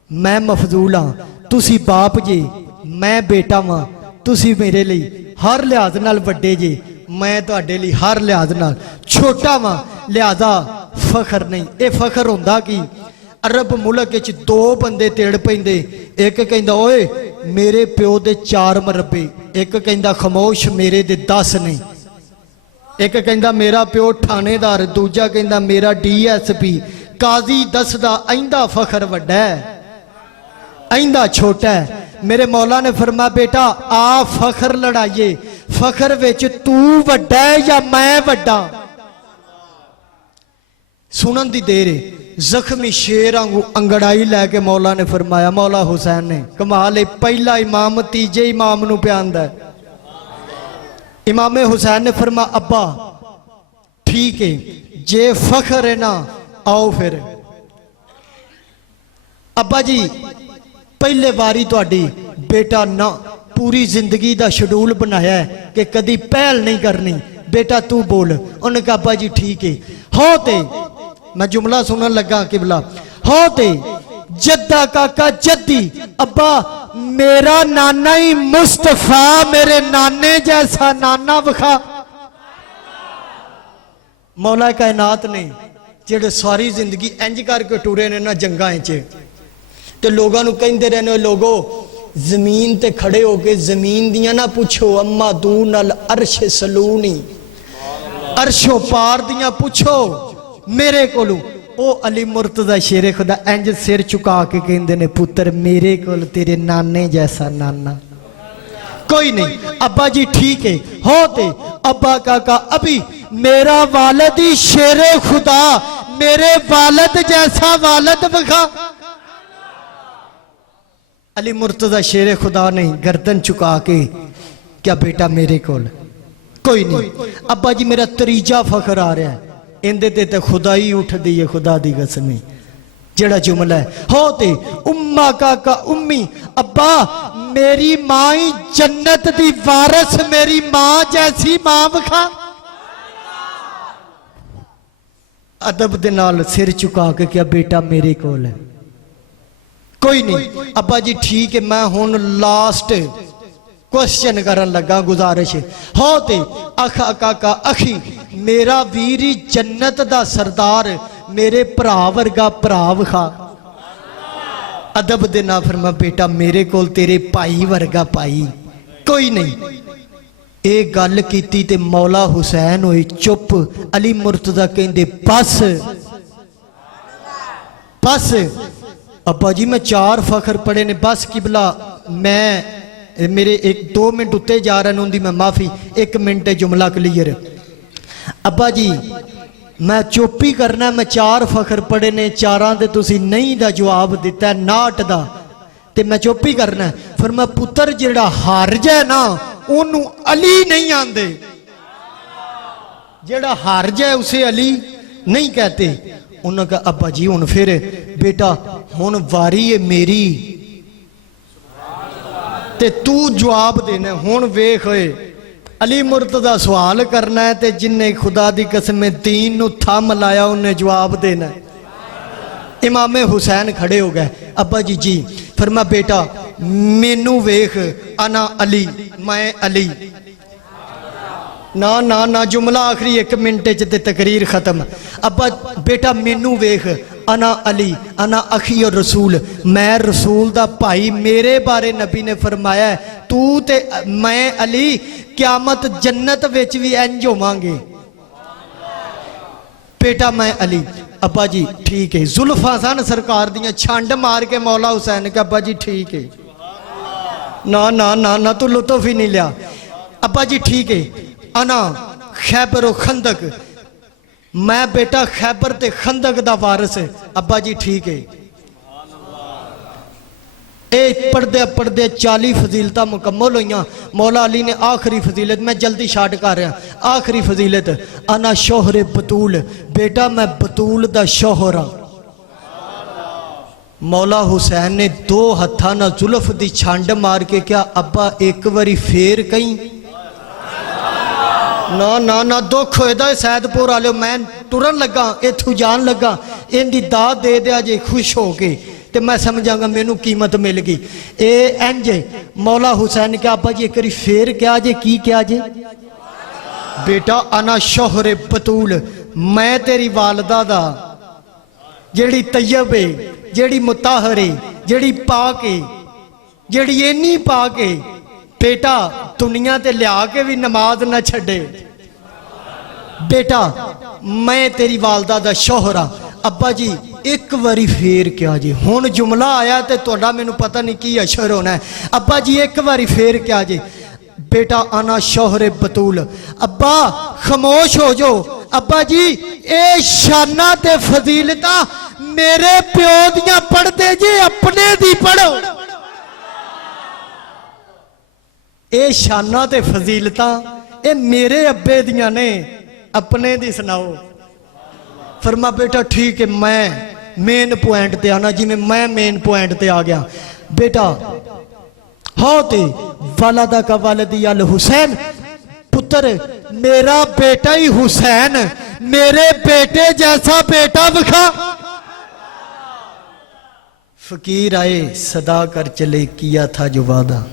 मैं मफजूल हाँ, तुसी बाप जे मैं बेटा वां, तुसी मेरे लिए हर लिहाज नाल वड्डे जे मैं तुहाडे लिए हर लिहाज नाल छोटा वां, लिहाजा फखर नहीं। ये फखर हुंदा कि अरब मुल्क विच 2 बंदे तेड़ पैंदे, एक कहंदा ओए मेरे प्यो दे 4 मरबे, एक कहंदा खामोश मेरे दे 10 ने, एक कहंदा मेरा प्यो थानेदार, दूजा कहंदा मेरा DSP, काजी दसदा आइंदा फखर वड्डा है आइंदा छोटा है। मेरे मौला ने फरमाया बेटा आ फखर लड़ाइए, फखर विच तू वड्डा है या मैं वड्डा। सुनन दी देर जख्मी शेर आंगू अंगड़ाई लैके मौला ने फरमाया, मौला हुसैन ने कमाल है, पहला इमाम तीजे इमाम नू प्यांदा है। इमाम हुसैन ने फरमाया अब्बा ठीक है जे फखर है ना आओ फिर। अब्बा जी पहले बारी तुहाडी बेटा ना पूरी जिंदगी का शेड्यूल बनाया है कि कदी पहल नहीं करनी, बेटा तू बोल। उन्हें कहा अब्बा जी ठीक है। हो ते मैं जुमला सुनन लगा किबला, हो ते जद्दा काका जद्दी, अब्बा मेरा नाना ही मुस्तफा, मेरे नाने जैसा नाना विखा। मौला कायनात ने जेड़े सारी जिंदगी इंज करके टुरे ने ना जंगां च, ते लोगों नूं कहंदे रहने लोगो जमीन ते खड़े हो के जमीन दियां ना पूछो, अम्मा दू नल अर्श सलूनी, अर्शों पार दियां पूछो मेरे कोलू। ओ अली मुर्तजा शेरे खुदा इंज सिर चुका के कहंदे ने पुत्र मेरे कोल तेरे नाने जैसा नाना कोई नहीं। अब्बा जी ठीक है। होते अब्बा काका अभी मेरा वालिद ही शेरे खुदा, मेरे वालिद जैसा वालिद बखा। अली मुर्तजा शेरे खुदा ने गर्दन चुका के क्या बेटा मेरे कोल कोई नहीं। अब्बा जी मेरा तीजा फखर आ रहा है, इंदे ते खुदा ही उठदी है, खुदा दी कसम जेड़ा जुमला है। होते उम्मा काका उम्मी, अब्बा मेरी मां ही जन्नत दी वारस, मेरी मां जैसी मां बखा। अदब दे नाल सिर चुका के क्या बेटा मेरे कोल है कोई नहीं। अब्बा जी ठीक है, मैं हुन लास्ट क्वेश्चन करन लगा, गुजारिश होते अखा काका अखी, मेरा वीर ही जन्नत दा सरदार, मेरे भरा वर्गा भरा विखा। अदब दे ना फरमा बेटा मेरे कोल तेरे भाई वर्गा भाई कोई नहीं। ये गल कीती ते मौला हुसैन होए चुप। अली मुर्तजा कहंदे बस बस अब्बा जी मैं 4 फखर पढ़े ने, बस किबला मैं मेरे 1-2 मिनट उत्ते जा रहे उनकी मैं माफी, 1 मिनट जुमला क्लीयर। अब्बा जी मैं चुप ही करना, मैं 4 फखर पढ़े ने, 4 दे तुसी नहीं दा जवाब दिता, 59 दा ते मैं चुप ही करना। फिर मैं पुत्र जेड़ा हार जाए ना ओनू अली नहीं आंदे, जेड़ा हार जाए उसे अली नहीं कहते। उन्होंने कहा अब्बा जी हुन फिर बेटा हुन वारी है मेरी ते तू जवाब देना। हुन वेख होए अली मुर्तजा सवाल करना है ते जिन्ने खुदा दी कसम दीन नू थम लाया उन्हें जवाब देना है। इमाम हुसैन खड़े हो गए, अब्बा जी जी। फिर मैं बेटा मैनू वेख अना अली, मैं अली। ना ना ना जुमला आखिरी 1 मिनट च तकरीर खत्म। अब्बा बेटा मैनू वेख अना अली अना अखी और रसूल, मैं रसूल दा भाई, मेरे बारे नबी ने फरमाया तू ते मैं अली क्यामत जन्नत विच भी इंज होवांगे। बेटा मैं अली। अब्बा जी ठीक है। जुल्फा सन सरकार दियां छंड मार के मौला हुसैन के अब्बा जी ठीक है। ना ना ना ना तू लुत्फ ही नहीं लिया। अब्बा जी ठीक है। अना खैबर व खंदक, मैं बेटा खैबर ते खंदक दा वारिस। अब्बा जी ठीक है। ए पढ़दे पढ़दे 40 फजीलत मुकम्मल हुई। मौला अली ने आखिरी फजीलत, मैं जल्दी शार्ट कर रहा, आखिरी फजीलत अना शोहरे बतूल, बेटा मैं बतूल दा शोहर हाँ। मौला हुसैन ने 2 हत्थां नाल जुल्फ दी छंड मार के क्या अब्बा एक बारी फेर कहीं। ना ना ना दुख होएदा सैदपुर वाले, मैं टुरन लगा इथों जान लगा, इनकी दाद दे दिया जे खुश हो के ते मैं समझांगा मैनू कीमत मिल गई। ए इंज मौला हुसैन क्या अब्बा जी एक बारी फेर क्या जे की क्या जे। बेटा अना शोहरे बतूल, मैं तेरी वालदा दा जेड़ी तैयब है, जेड़ी मुताहर है, जेड़ी पाक है, जेड़ी इन्नी पाक है। बेटा दुनिया ते लिया के भी नमाज ना छड़े। बेटा मैं तेरी वालदा दा शौहर हाँ, अब्बा जी एक बारी फेर क्या जी, हुण जुमला आया तो तुहाडा मैनू पता नहीं की अशर होना है। अब्बा जी एक बारी फेर क्या जी। बेटा आना शौहरे बतूल। अब्बा खामोश हो जाओ। अब्बा जी ए शाना ते फजीलता मेरे प्यो दियां पढ़दे जी, अपने दी पढ़ो। ए शाना ते फजीलता ए मेरे अब्बे दियां ने, अपने दी सुनाओ। फरमा बेटा ठीक है, मैं मेन पॉइंट ते आना, जिमें मैं मेन पॉइंट ते आ गया। बेटा हाँ ते वालदा का वालदी अल हुसैन, पुत्र मेरा बेटा ही हुसैन, मेरे बेटे जैसा बेटा विखा। फकीर आए सदा कर चले, किया था जो वादा।